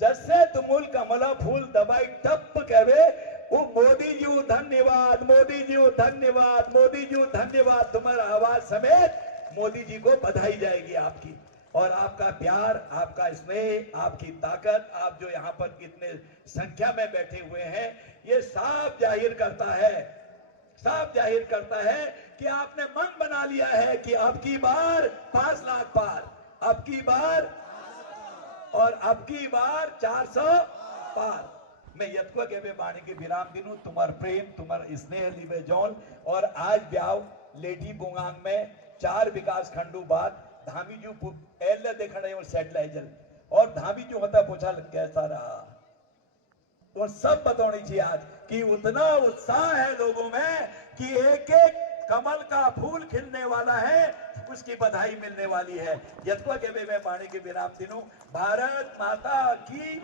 जैसे तुमुल कमला फूल दबाई टप कहवे वो मोदी जी धन्यवाद मोदी जी धन्यवाद मोदी जी धन्यवाद। तुम्हारा आवाज समेत मोदी जी को बधाई जाएगी आपकी। और आपका प्यार आपका स्नेह आपकी ताकत आप जो यहाँ पर इतने संख्या में बैठे हुए हैं ये साफ जाहिर करता है कि आपने मन बना लिया है कि अब की बार 5 लाख पार अब की बार और अब की बार 400 पार। मैं यत्वा के बे बाणी के विराम दिनू तुम्हार प्रेम तुम्हार स्नेह लिबे जौन। और आज ब्याव लेटी बुंगांग में 4 विकास खंडों बाद धामी जू एल देखने और सेटलाइजल और धामी जू होता पूछा कैसा रहा वो सब बतानी चाहिए आज कि उतना उत्साह है लोगों में कि एक एक कमल का फूल खिलने वाला है उसकी बधाई मिलने वाली है। यत्वा के बे में पानी के विराम दिनों भारत माता की।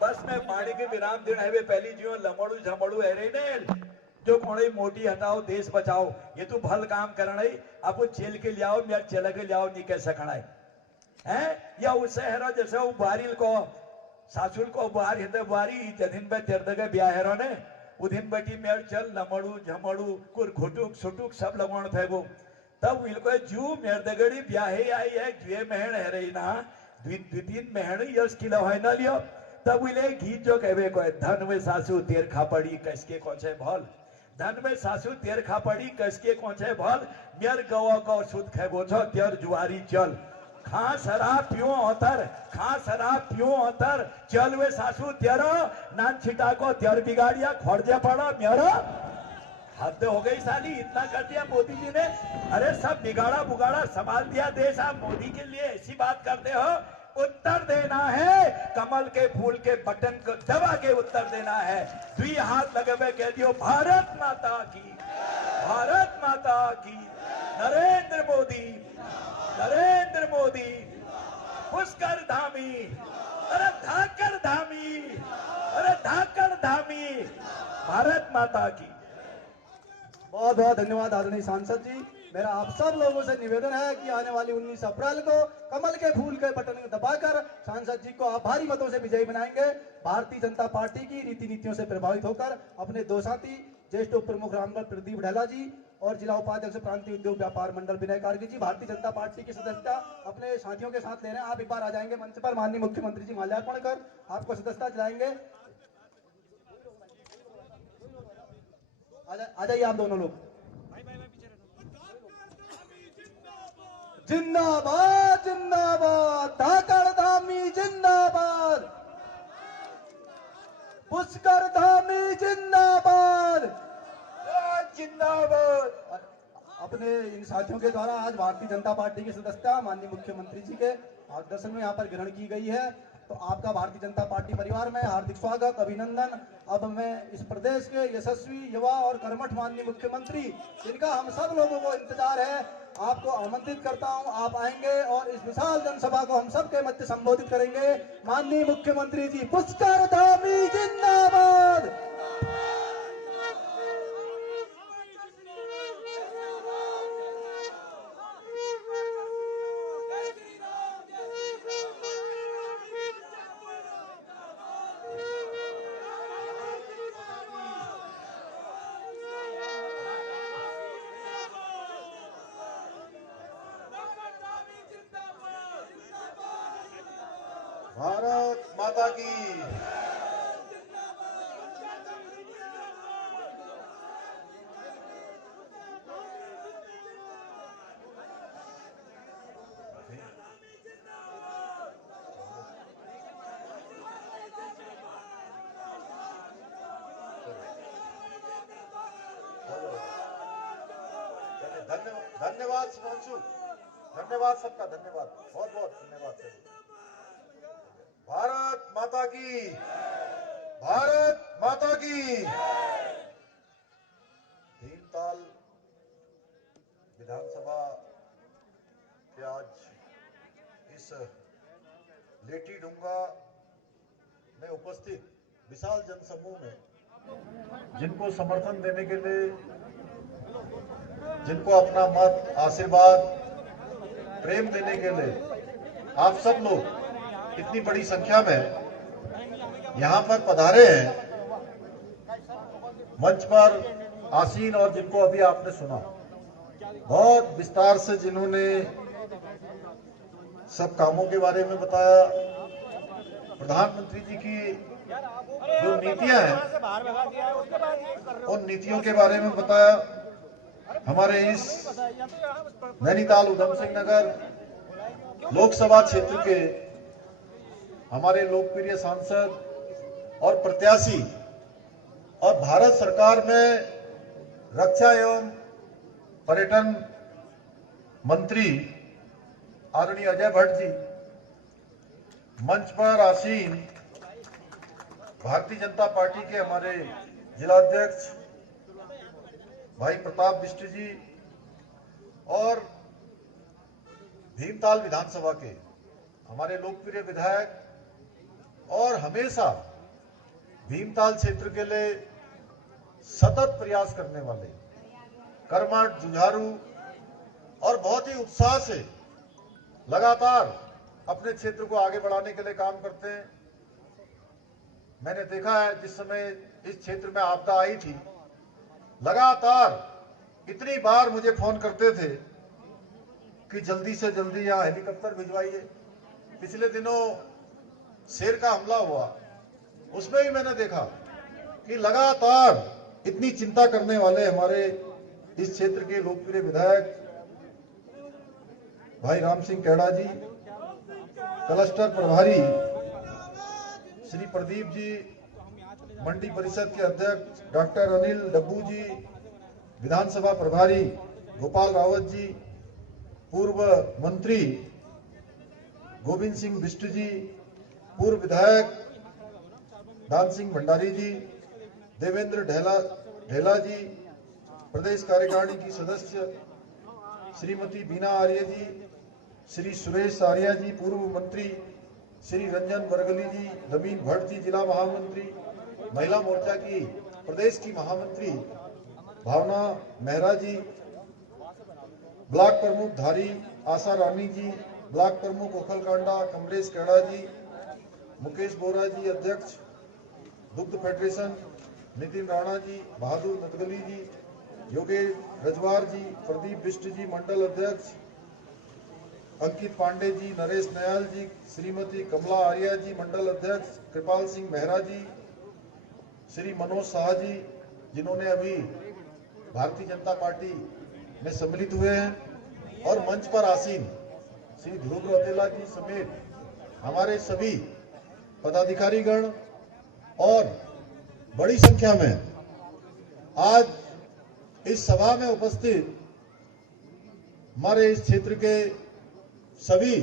बस में पानी के विराम दिन है पहली जीवन लमड़ू झमड़ू है रे ने जो कोई मोटी हटाओ देश बचाओ ये तो भल काम करना है। आपको चेल के लियाओ मेरा चल के लियाओ नहीं कह सकना है या उस शहर जैसे वो बारिल को सासुल को बाहर हिंदे बारी जदिन में तेरदगे ब्याहरों ने उदिन बेटी मेर चल लमड़ू झमड़ू कुर घुटुक सुटुक सब लगवान थे वो तब इनको जू मेर दगड़ी ब्याहे आई है जुए महण है रही ना 2-3 महण यश किलो है ना लियो तब इले गीत जो कहवे को धन में सासू तेर खापड़ी कसके कोचे भल धन में सासू तेर खापड़ी कसके कोचे भल मेर गवा को सुध खेबो छो तेर जुआरी चल खा शराब पियो होतर चल वे सासू तेरो नान छिटा को तेर बिगाड़िया खोड़जे पड़ा मेरा हद हो गई साली। इतना कर दिया मोदी जी ने। अरे सब बिगाड़ा बुगाड़ा संभाल दिया देश। आप मोदी के लिए ऐसी बात करते हो। उत्तर देना है कमल के फूल के बटन को दबा के उत्तर देना है। 2 हाथ लगे हुए कह दियो भारत माता की नरेंद्र मोदी पुष्कर धामी अरे धाकर धामी भारत माता की। बहुत बहुत धन्यवाद आदरणीय सांसद जी। मेरा आप सब लोगों से निवेदन है कि आने वाली 19 अप्रैल को कमल के फूल के बटन को दबाकर सांसद जी को आप भारी मतों से विजयी बनाएंगे। भारतीय जनता पार्टी की रीति नीतियों से प्रभावित होकर अपने 2 साथी ज्येष्ठ उप प्रमुख रामगढ़ प्रदीप ढेला जी और जिला उपाध्यक्ष प्रांतीय उद्योग व्यापार मंडल विनय कार्की जी भारतीय जनता पार्टी की सदस्यता अपने साथियों के साथ ले रहे हैं। आप एक बार आ जाएंगे मंच पर। माननीय मुख्यमंत्री जी माल्यार्पण कर आपको सदस्यता दिलाएंगे। आ जाइए आप दोनों लोग। जिंदाबाद जिंदाबाद धाकड़ धामी जिंदाबाद पुष्कर धामी जिंदाबाद जिंदाबाद। अपने इन साथियों के द्वारा आज भारतीय जनता पार्टी की सदस्यता माननीय मुख्यमंत्री जी के मार्गदर्शन में यहाँ पर ग्रहण की गई है। तो आपका भारतीय जनता पार्टी परिवार में हार्दिक स्वागत, अभिनंदन। अब मैं इस प्रदेश के यशस्वी युवा और कर्मठ माननीय मुख्यमंत्री, जिनका हम सब लोगों को इंतजार है, आपको आमंत्रित करता हूं। आप आएंगे और इस विशाल जनसभा को हम सबके मध्य संबोधित करेंगे। माननीय मुख्यमंत्री जी, पुष्कर धामी जिंदाबाद। भारत माता की धन्यवाद सुधांशु, धन्यवाद सबका, धन्यवाद, बहुत बहुत धन्यवाद सर। भारत माता की, भारत माता की। भीमताल विधानसभा के आज इस लेटी डूंगा में उपस्थित विशाल जनसमूह में, जिनको समर्थन देने के लिए, जिनको अपना मत, आशीर्वाद, प्रेम देने के लिए आप सब लोग इतनी बड़ी संख्या में यहां पर पधारे हैं, मंच पर आसीन, और जिनको अभी आपने सुना बहुत विस्तार से, जिन्होंने सब कामों के बारे में बताया, प्रधानमंत्री जी की जो नीतियां हैं उन नीतियों के बारे में बताया। हमारे इस नैनीताल उधम सिंह नगर लोकसभा क्षेत्र के हमारे लोकप्रिय सांसद और प्रत्याशी और भारत सरकार में रक्षा एवं पर्यटन मंत्री आदरणीय अजय भट्ट जी, मंच पर आसीन भारतीय जनता पार्टी के हमारे जिलाध्यक्ष भाई प्रताप बिष्ट जी, और भीमताल विधानसभा के हमारे लोकप्रिय विधायक और हमेशा भीमताल क्षेत्र के लिए सतत प्रयास करने वाले, कर्मठ, जुझारू और बहुत ही उत्साह से लगातार अपने क्षेत्र को आगे बढ़ाने के लिए काम करते हैं। मैंने देखा है जिस समय इस क्षेत्र में आपदा आई थी, लगातार इतनी बार मुझे फोन करते थे कि जल्दी से जल्दी यहाँ हेलीकॉप्टर भिजवाइए। पिछले दिनों शेर का हमला हुआ, उसमें भी मैंने देखा कि लगातार इतनी चिंता करने वाले हमारे इस क्षेत्र के लोकप्रिय विधायक भाई राम सिंह कैड़ा जी, क्लस्टर प्रभारी श्री प्रदीप जी, मंडी परिषद के अध्यक्ष डॉक्टर अनिल डब्बू जी, विधानसभा प्रभारी गोपाल रावत जी, पूर्व मंत्री गोविंद सिंह बिष्ट जी, पूर्व विधायक दान सिंह भंडारी जी, देवेंद्र ढेला जी, प्रदेश कार्यकारिणी की सदस्य श्रीमती बीना आर्य जी, श्री सुरेश आर्या जी, पूर्व मंत्री श्री रंजन बरगली जी, नवीन भट्ट जी, जिला महामंत्री, महिला मोर्चा की प्रदेश की महामंत्री भावना मेहरा जी, ब्लॉक प्रमुख धारी आशा रानी जी, ब्लॉक प्रमुख ओखलकांडा कमलेश कैड़ा जी, मुकेश बोरा जी, अध्यक्ष दुग्ध फेडरेशन नितिन राणा जी, बहादुर नदगली जी, योगेश रजवार जी, प्रदीप बिष्ट जी, मंडल अध्यक्ष अंकित पांडे जी, नरेश नयाल जी, श्रीमती कमला आर्या जी, मंडल अध्यक्ष कृपाल सिंह मेहरा जी, श्री मनोज शाह जी, जिन्होंने अभी भारतीय जनता पार्टी में सम्मिलित हुए हैं, और मंच पर आसीन श्री ध्रुव रौतेला जी समेत हमारे सभी पदाधिकारीगण और बड़ी संख्या में आज इस सभा में उपस्थित हमारे इस क्षेत्र के सभी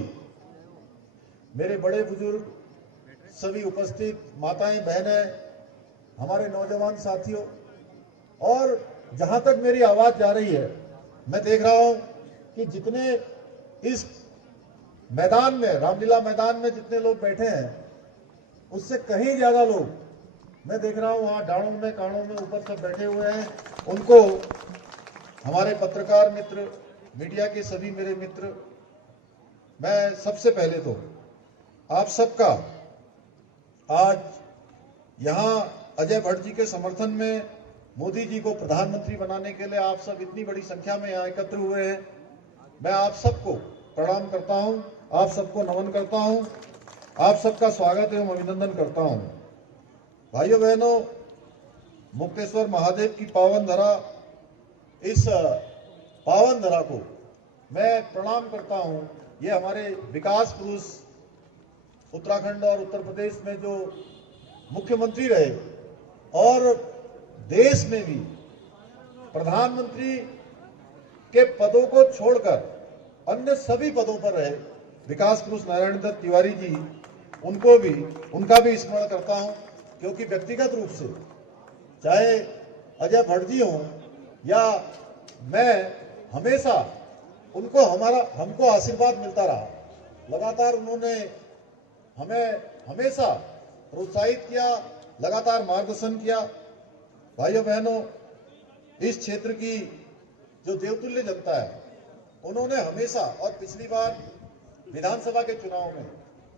मेरे बड़े बुजुर्ग, सभी उपस्थित माताएं, बहनें, हमारे नौजवान साथियों, और जहां तक मेरी आवाज जा रही है, मैं देख रहा हूं कि जितने इस मैदान में, रामलीला मैदान में जितने लोग बैठे हैं, उससे कहीं ज्यादा लोग मैं देख रहा हूं वहां डाणों में, काणों में ऊपर सब बैठे हुए हैं। उनको हमारे पत्रकार मित्र, मीडिया के सभी मेरे मित्र, मैं सबसे पहले तो आप सबका आज यहां अजय भट्ट जी के समर्थन में मोदी जी को प्रधानमंत्री बनाने के लिए आप सब इतनी बड़ी संख्या में यहां एकत्र हुए हैं। मैं आप सबको प्रणाम करता हूं, आप सबको नमन करता हूं, आप सबका स्वागत एवं अभिनंदन करता हूं। भाइयों बहनों, मुक्तेश्वर महादेव की पावन धरा, इस पावन धरा को मैं प्रणाम करता हूं। ये हमारे विकास पुरुष उत्तराखंड और उत्तर प्रदेश में जो मुख्यमंत्री रहे और देश में भी प्रधानमंत्री के पदों को छोड़कर अन्य सभी पदों पर रहे विकास पुरुष नारायण दत्त तिवारी जी, उनका भी स्मरण करता हूं, क्योंकि व्यक्तिगत रूप से चाहे अजय भट्ट जी हों या मैं, हमेशा हमको आशीर्वाद मिलता रहा। लगातार उन्होंने हमें हमेशा प्रोत्साहित किया, लगातार मार्गदर्शन किया। भाइयों बहनों, इस क्षेत्र की जो देवतुल्य जनता है, उन्होंने हमेशा, और पिछली बार विधानसभा के चुनाव में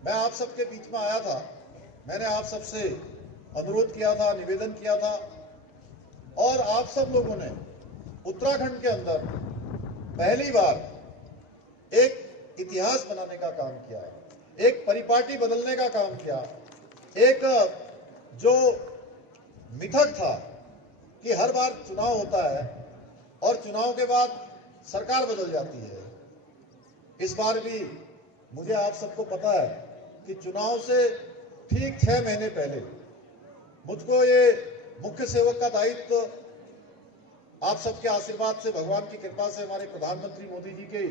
मैं आप सबके बीच में आया था, मैंने आप सबसे अनुरोध किया था, निवेदन किया था, और आप सब लोगों ने उत्तराखंड के अंदर पहली बार एक इतिहास बनाने का काम किया है, एक परिपाटी बदलने का काम किया। एक जो मिथक था कि हर बार चुनाव होता है और चुनाव के बाद सरकार बदल जाती है, इस बार भी मुझे आप सबको पता है कि चुनाव से ठीक 6 महीने पहले मुझको ये मुख्य सेवक का दायित्व आप सबके आशीर्वाद से, भगवान की कृपा से, हमारे प्रधानमंत्री मोदी जी की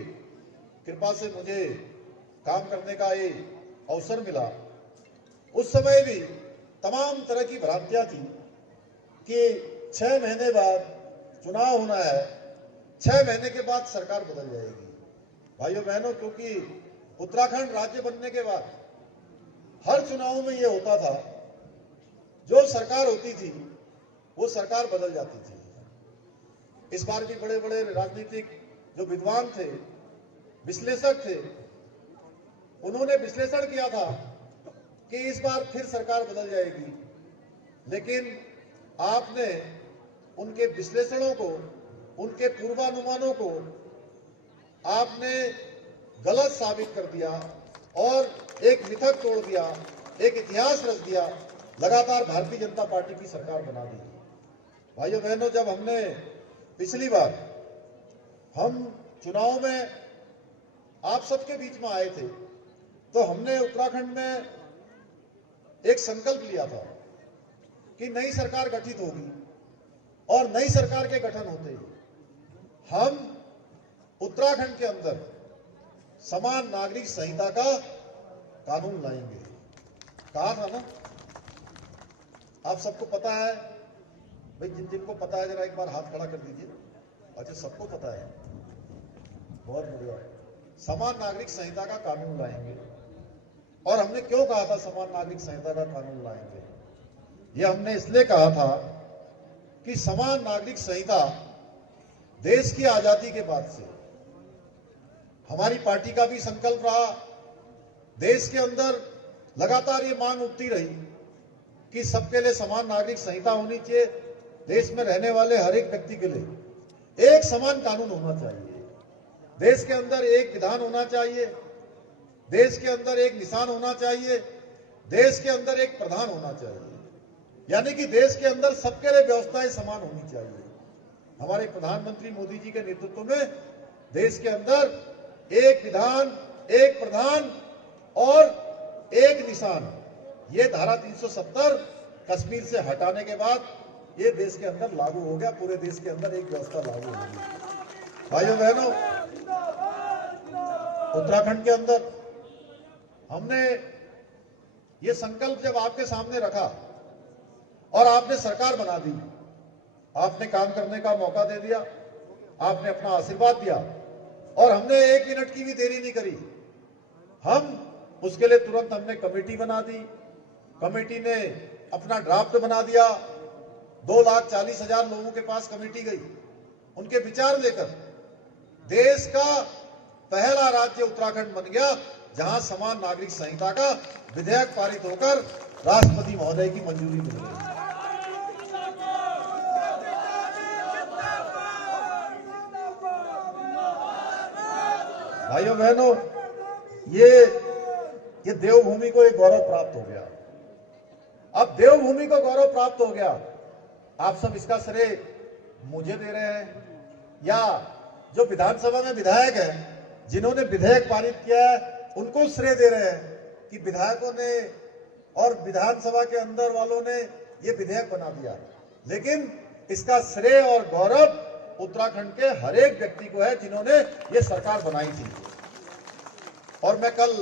कृपा से मुझे काम करने का ये अवसर मिला। उस समय भी तमाम तरह की भ्रांतियां थी कि 6 महीने बाद चुनाव होना है, 6 महीने के बाद सरकार बदल जाएगी। भाइयों बहनों, क्योंकि उत्तराखंड राज्य बनने के बाद हर चुनाव में यह होता था, जो सरकार होती थी वो सरकार बदल जाती थी। इस बार भी बड़े बड़े राजनीतिक जो विद्वान थे, विश्लेषक थे, उन्होंने विश्लेषण किया था कि इस बार फिर सरकार बदल जाएगी, लेकिन आपने उनके विश्लेषणों को, उनके पूर्वानुमानों को आपने गलत साबित कर दिया और एक मिथक तोड़ दिया, एक इतिहास रच दिया, लगातार भारतीय जनता पार्टी की सरकार बना दी। भाइयों बहनों, जब हमने पिछली बार हम चुनाव में आप सबके बीच में आए थे, तो हमने उत्तराखंड में एक संकल्प लिया था कि नई सरकार गठित होगी और नई सरकार के गठन होते ही हम उत्तराखंड के अंदर समान नागरिक संहिता का कानून लाएंगे। कहा था ना, आप सबको पता है भाई, जिनको पता है जरा एक बार हाथ खड़ा कर दीजिए। अच्छा, सबको पता है, बहुत बढ़िया। समान नागरिक संहिता का कानून लाएंगे। और हमने क्यों कहा था समान नागरिक संहिता का कानून लाएंगे? यह हमने इसलिए कहा था कि समान नागरिक संहिता देश की आजादी के बाद से हमारी पार्टी का भी संकल्प रहा। देश के अंदर लगातार ये मांग उठती रही कि सबके लिए समान नागरिक संहिता होनी चाहिए। देश में रहने वाले हर एक व्यक्ति के लिए एक समान कानून होना चाहिए। देश के अंदर एक विधान होना चाहिए, देश के अंदर एक निशान होना चाहिए, देश के अंदर एक प्रधान होना चाहिए, यानी कि देश के अंदर सबके लिए व्यवस्थाएं समान होनी चाहिए। हमारे प्रधानमंत्री मोदी जी के नेतृत्व में देश के अंदर एक विधान, एक प्रधान और एक निशान, ये धारा 370 कश्मीर से हटाने के बाद ये देश के अंदर लागू हो गया। पूरे देश के अंदर एक व्यवस्था लागू हो गई। भाइयों बहनों, उत्तराखंड के अंदर हमने ये संकल्प जब आपके सामने रखा और आपने सरकार बना दी, आपने काम करने का मौका दे दिया, आपने अपना आशीर्वाद दिया और हमने 1 मिनट की भी देरी नहीं करी। हम उसके लिए तुरंत हमने कमेटी बना दी। कमेटी ने अपना ड्राफ्ट बना दिया। 2,40,000 लोगों के पास कमेटी गई, उनके विचार लेकर देश का पहला राज्य उत्तराखंड बन गया जहां समान नागरिक संहिता का विधेयक पारित होकर राष्ट्रपति महोदय की मंजूरी मिल गई। भाइयों बहनों, ये देवभूमि को एक गौरव प्राप्त हो गया। अब देवभूमि को गौरव प्राप्त हो गया, आप सब इसका श्रेय मुझे दे रहे हैं या जो विधानसभा में विधायक हैं जिन्होंने विधेयक पारित किया है उनको श्रेय दे रहे हैं कि विधायकों ने और विधानसभा के अंदर वालों ने ये विधेयक बना दिया। लेकिन इसका श्रेय और गौरव उत्तराखंड के हर एक व्यक्ति को है जिन्होंने ये सरकार बनाई थी। और मैं कल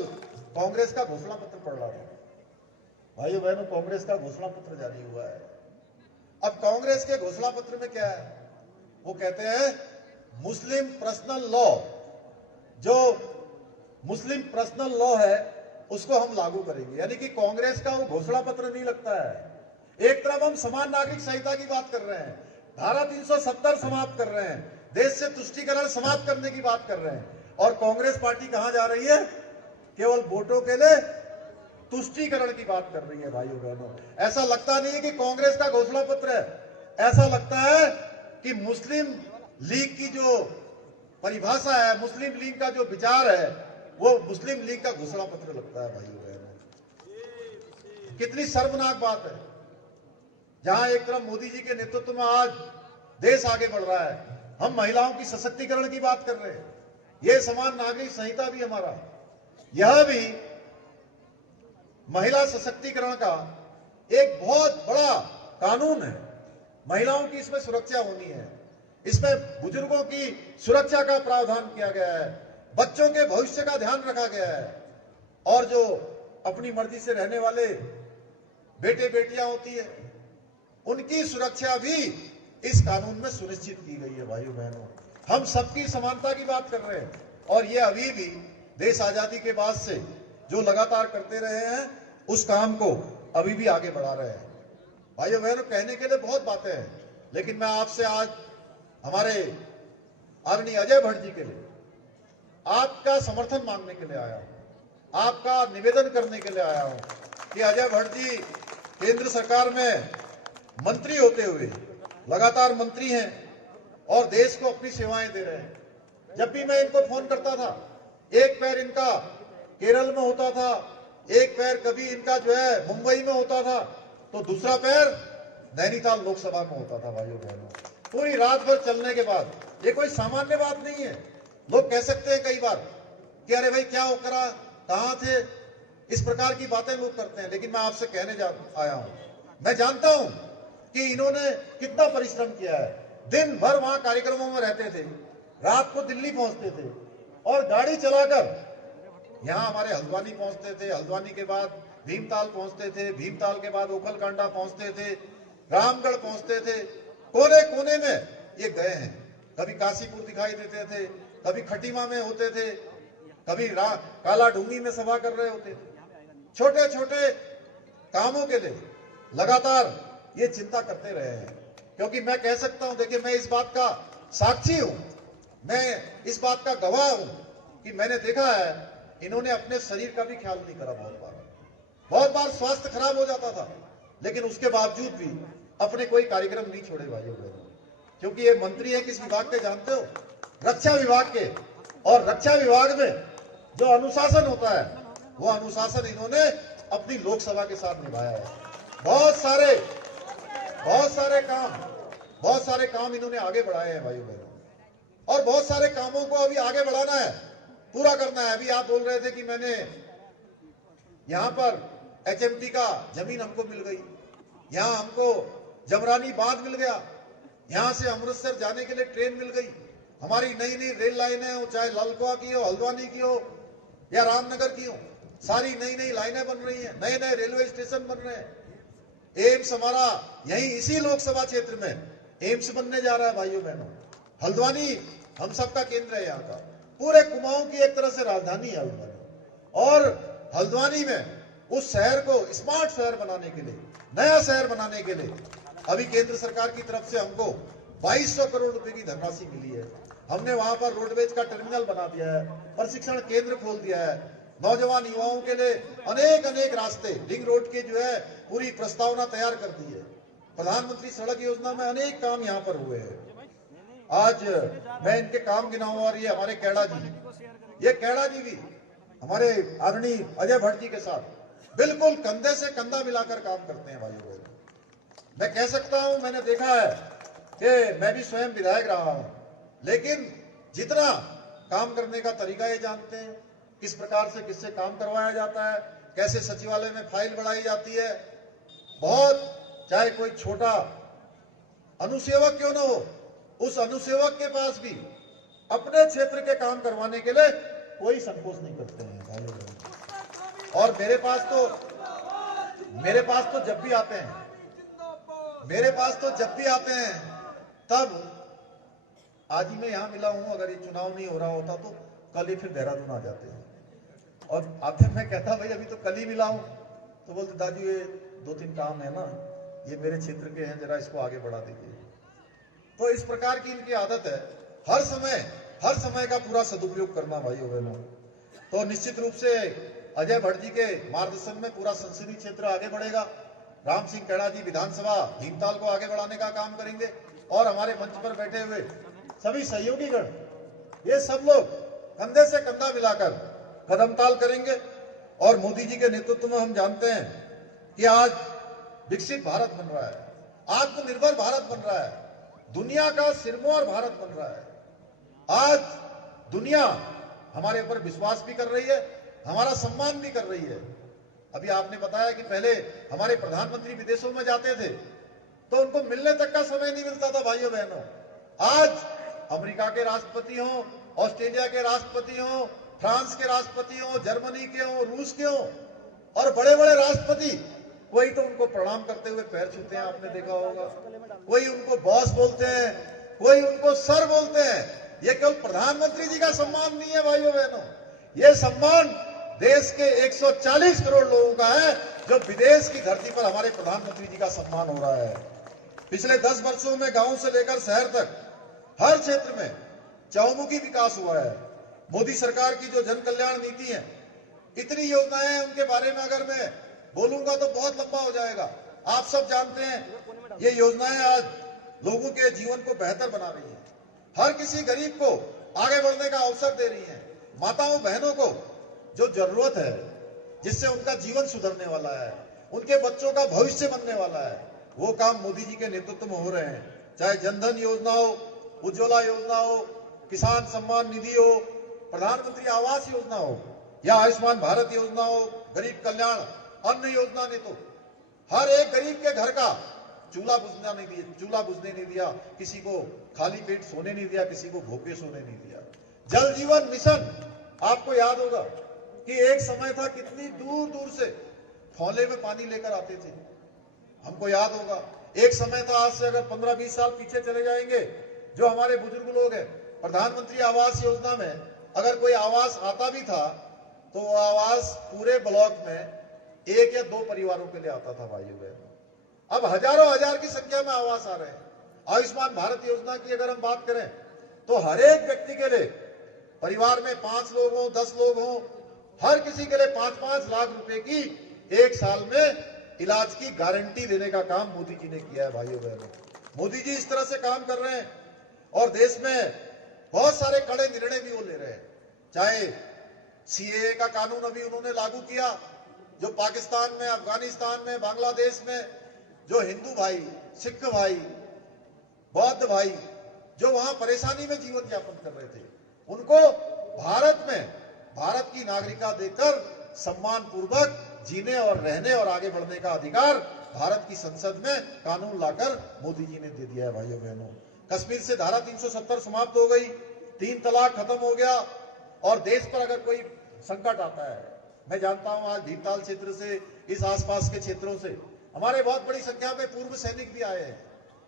कांग्रेस का घोषणा पत्र पढ़ रहा था। भाइयों बहनों, कांग्रेस का घोषणा पत्र जारी हुआ है। अब कांग्रेस के घोषणा पत्र में क्या है? वो कहते हैं मुस्लिम पर्सनल लॉ, जो मुस्लिम पर्सनल लॉ है उसको हम लागू करेंगे। यानी कि कांग्रेस का वो घोषणा पत्र नहीं लगता है। एक तरफ हम समान नागरिक संहिता की बात कर रहे हैं, धारा 370 समाप्त कर रहे हैं, देश से तुष्टीकरण समाप्त करने की बात कर रहे हैं, और कांग्रेस पार्टी कहां जा रही है? केवल वोटों के लिए तुष्टीकरण की बात कर रही है। भाइयों बहनों, ऐसा लगता नहीं है कि कांग्रेस का घोषणा पत्र है, ऐसा लगता है कि मुस्लिम लीग की जो परिभाषा है, मुस्लिम लीग का जो विचार है, वो मुस्लिम लीग का घोषणा पत्र लगता है। भाइयों बहनों, कितनी शर्मनाक बात है। जहां एक तरफ मोदी जी के नेतृत्व में आज देश आगे बढ़ रहा है, हम महिलाओं की सशक्तिकरण की बात कर रहे हैं। ये समान नागरिक संहिता भी हमारा, यह भी महिला सशक्तिकरण का एक बहुत बड़ा कानून है। महिलाओं की इसमें सुरक्षा होनी है, इसमें बुजुर्गों की सुरक्षा का प्रावधान किया गया है, बच्चों के भविष्य का ध्यान रखा गया है, और जो अपनी मर्जी से रहने वाले बेटे बेटियां होती है उनकी सुरक्षा भी इस कानून में सुनिश्चित की गई है। भाइयों बहनों, हम सबकी समानता की बात कर रहे हैं, और ये अभी भी देश आजादी के बाद से जो लगातार करते रहे हैं उस काम को अभी भी आगे बढ़ा रहे हैं। भाइयों बहनों, कहने के लिए बहुत बातें हैं, लेकिन मैं आपसे आज हमारे आदरणीय अजय भट्ट जी के लिए आपका समर्थन मांगने के लिए आया हूं, आपका निवेदन करने के लिए आया हूं कि अजय भट्ट जी केंद्र सरकार में मंत्री होते हुए लगातार मंत्री हैं और देश को अपनी सेवाएं दे रहे हैं। जब भी मैं इनको फोन करता था, एक पैर इनका केरल में होता था, एक पैर कभी इनका जो है मुंबई में होता था, तो दूसरा पैर नैनीताल लोकसभा में होता था। भाइयों बहनों, पूरी रात भर चलने के बाद, ये कोई सामान्य बात नहीं है। लोग कह सकते हैं कई बार कि अरे भाई क्या हो करा, कहां थे, इस प्रकार की बातें लोग करते हैं, लेकिन मैं आपसे कहने आया हूं, मैं जानता हूं कि इन्होंने कितना परिश्रम किया है। दिन भर वहां कार्यक्रमों में रहते थे, रात को दिल्ली पहुंचते थे और गाड़ी चलाकर यहां हमारे हल्द्वानी पहुंचते थे, हल्द्वानी के बाद भीमताल पहुंचते थे, भीमताल के बाद ओखलकांडा पहुंचते थे, रामगढ़ पहुंचते थे, कोने कोने में ये गए हैं। कभी काशीपुर दिखाई देते थे, कभी खटीमा में होते थे, कभी काला ढूंगी में सभा कर रहे होते थे। छोटे छोटे कामों के लिए लगातार ये चिंता करते रहे हैं, क्योंकि मैं कह सकता हूं, देखिए मैं इस बात का साक्षी हूं, मैं इस बात का गवाह हूं कि मैंने देखा है इन्होंने अपने शरीर का भी ख्याल नहीं करा। बहुत बार स्वास्थ्य खराब हो जाता था, लेकिन उसके बावजूद भी अपने कोई कार्यक्रम नहीं छोड़े। भाइयों बहनों, क्योंकि ये मंत्री है किस विभाग के जानते हो? रक्षा विभाग के, और रक्षा विभाग में जो अनुशासन होता है वो अनुशासन इन्होंने अपनी लोकसभा के साथ निभाया है। बहुत सारे काम इन्होंने आगे बढ़ाए हैं। भाइयों बहनों, और बहुत सारे कामों को अभी आगे बढ़ाना है, पूरा करना है। अभी आप बोल रहे थे कि मैंने यहां पर HMT का जमीन हमको मिल गई, यहां हमको जमरानी बांध मिल गया, यहां से अमृतसर जाने के लिए ट्रेन मिल गई, हमारी नई नई रेल लाइनें हो, चाहे ललकुआ की हो, हल्द्वानी की हो, या रामनगर की हो, सारी नई नई लाइनें बन रही हैं, नए नए रेलवे स्टेशन बन रहे हैं। एम्स हमारा यही इसी लोकसभा क्षेत्र में एम्स बनने जा रहा है भाइयों बहनों। हल्द्वानी हम सबका केंद्र है, यहाँ का पूरे कुमाऊं की एक तरह से राजधानी है हल्द्वानी। और हल्द्वानी में उस शहर को स्मार्ट शहर बनाने के लिए, नया शहर बनाने के लिए अभी केंद्र सरकार की तरफ से हमको 2200 करोड़ रुपए की धनराशि मिली है। हमने वहां पर रोडवेज का टर्मिनल बना दिया है, प्रशिक्षण केंद्र खोल दिया है, नौजवान युवाओं के लिए अनेक अनेक रास्ते, रिंग रोड के जो है पूरी प्रस्तावना तैयार कर दी है। प्रधानमंत्री सड़क योजना में अनेक काम यहाँ पर हुए हैं। आज मैं इनके काम गिनाऊं, और ये हमारे कैड़ा जी, ये कैड़ा जी भी हमारे आदरणीय अजय भट्ट जी के साथ बिल्कुल कंधे से कंधा मिलाकर काम करते हैं भाइयों बहनों। मैं कह सकता हूं, मैंने देखा है कि मैं भी स्वयं विधायक रहा हूं, लेकिन जितना काम करने का तरीका ये जानते हैं, किस प्रकार से किससे काम करवाया जाता है, कैसे सचिवालय में फाइल बढ़ाई जाती है। बहुत, चाहे कोई छोटा अनुसेवक क्यों ना हो, उस अनुसेवक के पास भी अपने क्षेत्र के काम करवाने के लिए कोई संकोच नहीं करते हैं भाइयों बहनों। और मेरे पास तो जब भी आते हैं, तब आज ही मैं यहाँ मिला हूं, अगर ये चुनाव नहीं हो रहा होता तो कल ही फिर देहरादून आ जाते हैं। और आते मैं कहता भाई अभी तो कल ही मिला हूं, तो बोलते दादी ये 2-3 काम है ना, ये मेरे क्षेत्र के हैं, जरा इसको आगे बढ़ा दीजिए। तो इस प्रकार की इनकी आदत है, हर समय का पूरा सदुपयोग करना भाइयों बहनों। तो निश्चित रूप से अजय भट्ट जी के मार्गदर्शन में पूरा संसदीय क्षेत्र आगे बढ़ेगा। राम सिंह कैड़ा जी विधानसभा भीमताल को आगे बढ़ाने का काम करेंगे, और हमारे मंच पर बैठे हुए सभी सहयोगीगण, ये सब लोग कंधे से कंधा मिलाकर कदमताल करेंगे। और मोदी जी के नेतृत्व में हम जानते हैं कि आज विकसित भारत बन रहा है, आत्मनिर्भर भारत बन रहा है, दुनिया का सिरमौर भारत बन रहा है। आज दुनिया हमारे ऊपर विश्वास भी कर रही है, हमारा सम्मान भी कर रही है। अभी आपने बताया कि पहले हमारे प्रधानमंत्री विदेशों में जाते थे तो उनको मिलने तक का समय नहीं मिलता था भाइयों बहनों। आज अमेरिका के राष्ट्रपति हों, ऑस्ट्रेलिया के राष्ट्रपति हों, फ्रांस के राष्ट्रपति हों, जर्मनी के हों, रूस के हों, और बड़े बड़े राष्ट्रपति, कोई तो उनको प्रणाम करते हुए पैर छूते हैं, आपने देखा होगा, कोई उनको बॉस बोलते हैं, कोई उनको सर बोलते हैं। ये केवल प्रधानमंत्री जी का सम्मान नहीं है भाइयों बहनों, ये सम्मान देश के 140 करोड़ लोगों का है, जो विदेश की धरती पर हमारे प्रधानमंत्री जी का सम्मान हो रहा है। पिछले 10 वर्षों में गांव से लेकर शहर तक हर क्षेत्र में चहुमुखी विकास हुआ है। मोदी सरकार की जो जन कल्याण नीति है, इतनी योजनाएं हैं, उनके बारे में अगर मैं बोलूंगा तो बहुत लंबा हो जाएगा। आप सब जानते हैं ये योजनाएं आज लोगों के जीवन को बेहतर बना रही है, हर किसी गरीब को आगे बढ़ने का अवसर दे रही है। माताओं बहनों को जो जरूरत है, जिससे उनका जीवन सुधरने वाला है, उनके बच्चों का भविष्य बनने वाला है, वो काम मोदी जी के नेतृत्व में हो रहे हैं। चाहे जनधन योजना हो, उज्ज्वला योजना हो, किसान सम्मान निधि हो, प्रधानमंत्री आवास योजना हो, या आयुष्मान भारत योजना हो, गरीब कल्याण अन्न योजना ने तो हर एक गरीब के घर का चूल्हा बुझने नहीं दिया, किसी को खाली पेट सोने नहीं दिया, किसी को भूखे सोने नहीं दिया। जल जीवन मिशन, आपको याद होगा कि एक समय था कितनी दूर दूर से थौले में पानी लेकर आते थे, हमको याद होगा। एक समय था, आज से अगर 15-20 साल पीछे चले जाएंगे, जो हमारे बुजुर्ग लोग हैं, प्रधानमंत्री आवास योजना में अगर कोई आवास आता भी था तो वो आवास पूरे ब्लॉक में 1 या 2 परिवारों के लिए आता था भाइयों बहनों। अब हजारों हजार की संख्या में आवास आ रहे हैं। आयुष्मान भारत योजना की अगर हम बात करें तो हर एक व्यक्ति के लिए, परिवार में 5 लोग हों, 10 लोग हों, हर किसी के लिए 5-5 लाख रुपए की 1 साल में इलाज की गारंटी देने का काम मोदी जी ने किया है भाइयों बहनों। मोदी जी इस तरह से काम कर रहे हैं, और देश में बहुत सारे कड़े निर्णय भी वो ले रहे हैं। चाहे सीएए का कानून अभी उन्होंने लागू किया, जो पाकिस्तान में, अफगानिस्तान में, बांग्लादेश में जो हिंदू भाई, सिख भाई, बौद्ध भाई जो वहां परेशानी में जीवन यापन कर रहे थे, उनको भारत में भारत की नागरिकता देकर सम्मान पूर्वक जीने और रहने और आगे बढ़ने का अधिकार भारत की संसद में कानून लाकर मोदी जी ने दे दिया है भाइयों बहनों। कश्मीर से धारा 370 समाप्त हो गई, 3 तलाक खत्म हो गया, और देश पर अगर कोई संकट आता है। मैं जानता हूं आज भीमताल क्षेत्र से, इस आसपास के क्षेत्रों से हमारे बहुत बड़ी संख्या में पूर्व सैनिक भी आए हैं।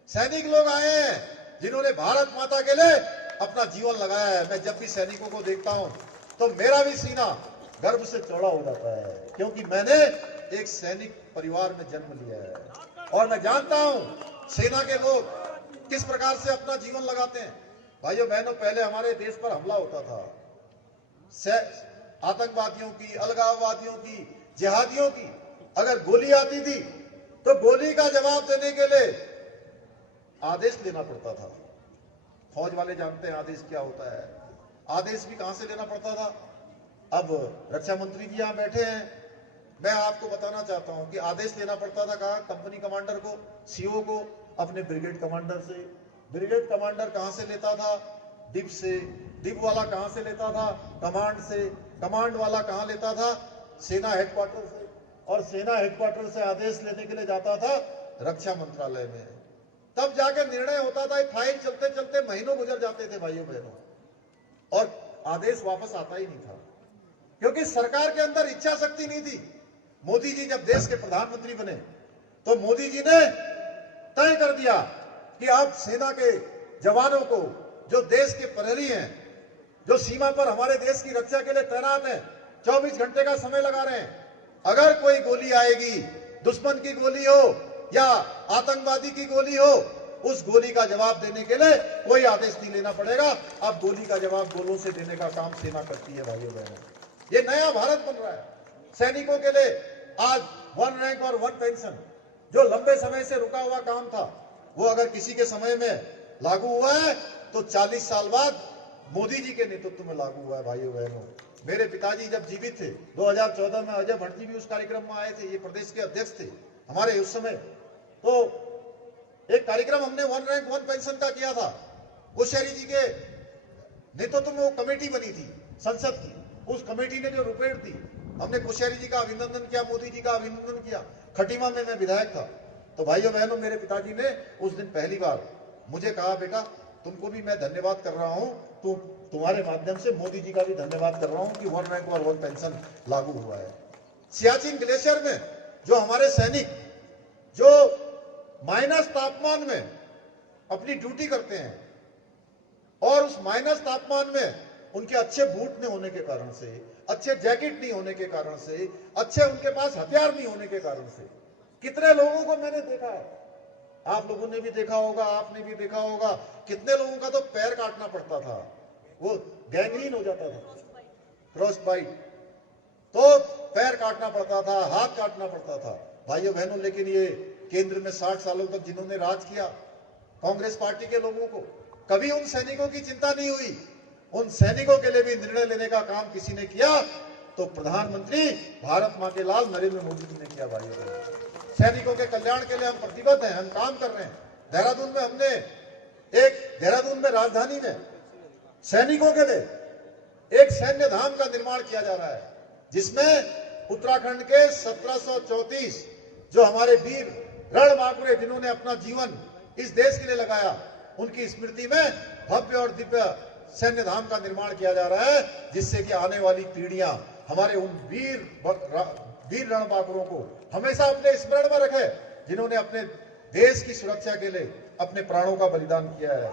सैनिक लोग आए हैं जिन्होंने भारत माता के लिए अपना जीवन लगाया है। मैं जब भी सैनिकों को देखता हूं तो मेरा भी सीना गर्व से चौड़ा हो जाता है, क्योंकि मैंने एक सैनिक परिवार में जन्म लिया है और मैं जानता हूं सेना के लोग किस प्रकार से अपना जीवन लगाते हैं। भाइयों बहनों, पहले हमारे देश पर हमला होता था, आतंकवादियों की, अलगाववादियों की, जिहादियों की अगर गोली आती थी तो गोली का जवाब देने के लिए आदेश लेना पड़ता था। फौज वाले जानते हैं आदेश क्या होता है। आदेश भी कहां से लेना पड़ता था। अब रक्षा मंत्री जी यहां बैठे हैं, मैं आपको बताना चाहता हूं कि आदेश लेना पड़ता था कहां, कंपनी कमांडर को, सीओ को, अपने ब्रिगेड कमांडर से। ब्रिगेड कमांडर कहां से लेता था, डिप से। डिप वाला कहां से लेता था, कमांड से। कमांड वाला कहां लेता था, सेना हेडक्वार्टर से। और सेना हेडक्वार्टर से आदेश लेने के लिए जाता था रक्षा मंत्रालय में। तब जाकर निर्णय होता था। फाइल चलते चलते महीनों गुजर जाते थे भाइयों बहनों, और आदेश वापस आता ही नहीं था, क्योंकि सरकार के अंदर इच्छा शक्ति नहीं थी। मोदी जी जब देश के प्रधानमंत्री बने तो मोदी जी ने तय कर दिया कि अब सेना के जवानों को, जो देश के प्रहरी हैं, जो सीमा पर हमारे देश की रक्षा के लिए तैनात हैं, 24 घंटे का समय लगा रहे हैं। अगर कोई गोली आएगी, दुश्मन की गोली हो या आतंकवादी की गोली हो, उस गोली का जवाब देने के लिए कोई आदेश नहीं लेना पड़ेगा। अब गोली का जवाब गोलों से देने का काम सेना करती है भाइयों बहनों। ये नया भारत बन रहा है। सैनिकों के लिए आज 1 रैंक और 1 पेंशन, जो लंबे समय से रुका हुआ काम था, वो अगर किसी के समय में लागू हुआ है तो 40 साल बाद मोदी जी के नेतृत्व में लागू हुआ है भाइयों बहनों। मेरे पिताजी जब जीवित थे 2014 में, अजय भट्ट जी भी उस कार्यक्रम में आए थे, ये प्रदेश के अध्यक्ष थे हमारे उस समय। तो एक कार्यक्रम हमने 1 रैंक 1 पेंशन का किया था। कोश्यारी जी के नेतृत्व में वो कमेटी बनी थी संसद की। उस कमेटी ने जो रुपये दी, हमने कोश्यारी जी का अभिनंदन किया, मोदी जी का अभिनंदन किया। खटीमा में मैं विधायक था। तो भाइयों बहनों, मेरे पिताजी ने उस दिन पहली बार मुझे कहा, बेटा तुमको भी मैं धन्यवाद कर रहा हूं, तुम्हारे माध्यम से मोदी जी का भी धन्यवाद कर रहा हूं कि 1 रैंक और 1 पेंशन लागू हुआ है। सियाचिन ग्लेशियर में जो हमारे सैनिक जो माइनस तापमान में अपनी ड्यूटी करते हैं, और उस माइनस तापमान में उनके अच्छे बूट नहीं होने के कारण से, अच्छे जैकेट नहीं होने के कारण से, अच्छे उनके पास हथियार नहीं होने के कारण से, कितने लोगों को मैंने देखा है। आप लोगों ने भी देखा होगा, आपने भी देखा होगा, कितने लोगों का तो पैर काटना पड़ता था, वो गैंग्रीन हो जाता था, क्रॉस बाइट, तो पैर काटना पड़ता था, हाथ काटना पड़ता था भाइयों बहनों। लेकिन ये केंद्र में 60 सालों तक जिन्होंने राज किया, कांग्रेस पार्टी के लोगों को कभी उन सैनिकों की चिंता नहीं हुई। उन सैनिकों के लिए भी निर्णय लेने का काम किसी ने किया तो प्रधानमंत्री भारत मां के लाल नरेंद्र मोदी जी ने किया भाइयों बहनों। सैनिकों के कल्याण के लिए हम प्रतिबद्ध हैं, हम काम कर रहे हैं। देहरादून में राजधानी में सैनिकों के लिए एक सैन्य धाम का निर्माण किया जा रहा है, जिसमें उत्तराखंड के 1734 जो हमारे वीर रणबांकुरे जिन्होंने अपना जीवन इस देश के लिए लगाया, उनकी स्मृति में भव्य और दिव्य सैन्य धाम का निर्माण किया जा रहा है, जिससे कि आने वाली पीढ़ियां हमारे उन वीर रणबांकुरों को हमेशा अपने स्मरण में रखे, जिन्होंने अपने देश की सुरक्षा के लिए अपने प्राणों का बलिदान किया है।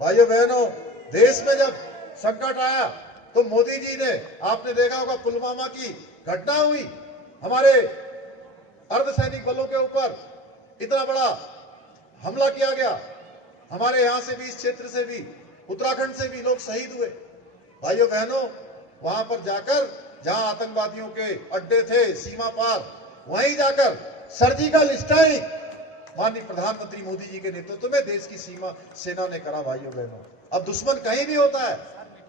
भाइयों बहनों, देश में जब संकट आया तो मोदी जी ने, आपने देखा होगा पुलवामा की घटना हुई, हमारे अर्धसैनिक बलों के ऊपर इतना बड़ा हमला किया गया, हमारे यहां से भी, इस क्षेत्र से भी, उत्तराखंड से भी लोग शहीद हुए। भाइयों बहनों, वहां पर जाकर जहां आतंकवादियों के अड्डे थे सीमा पार, वहीं जाकर सर्जिकल स्ट्राइक माननीय प्रधानमंत्री मोदी जी के नेतृत्व में देश की सेना ने करा भाइयों बहनों। अब दुश्मन कहीं भी होता है,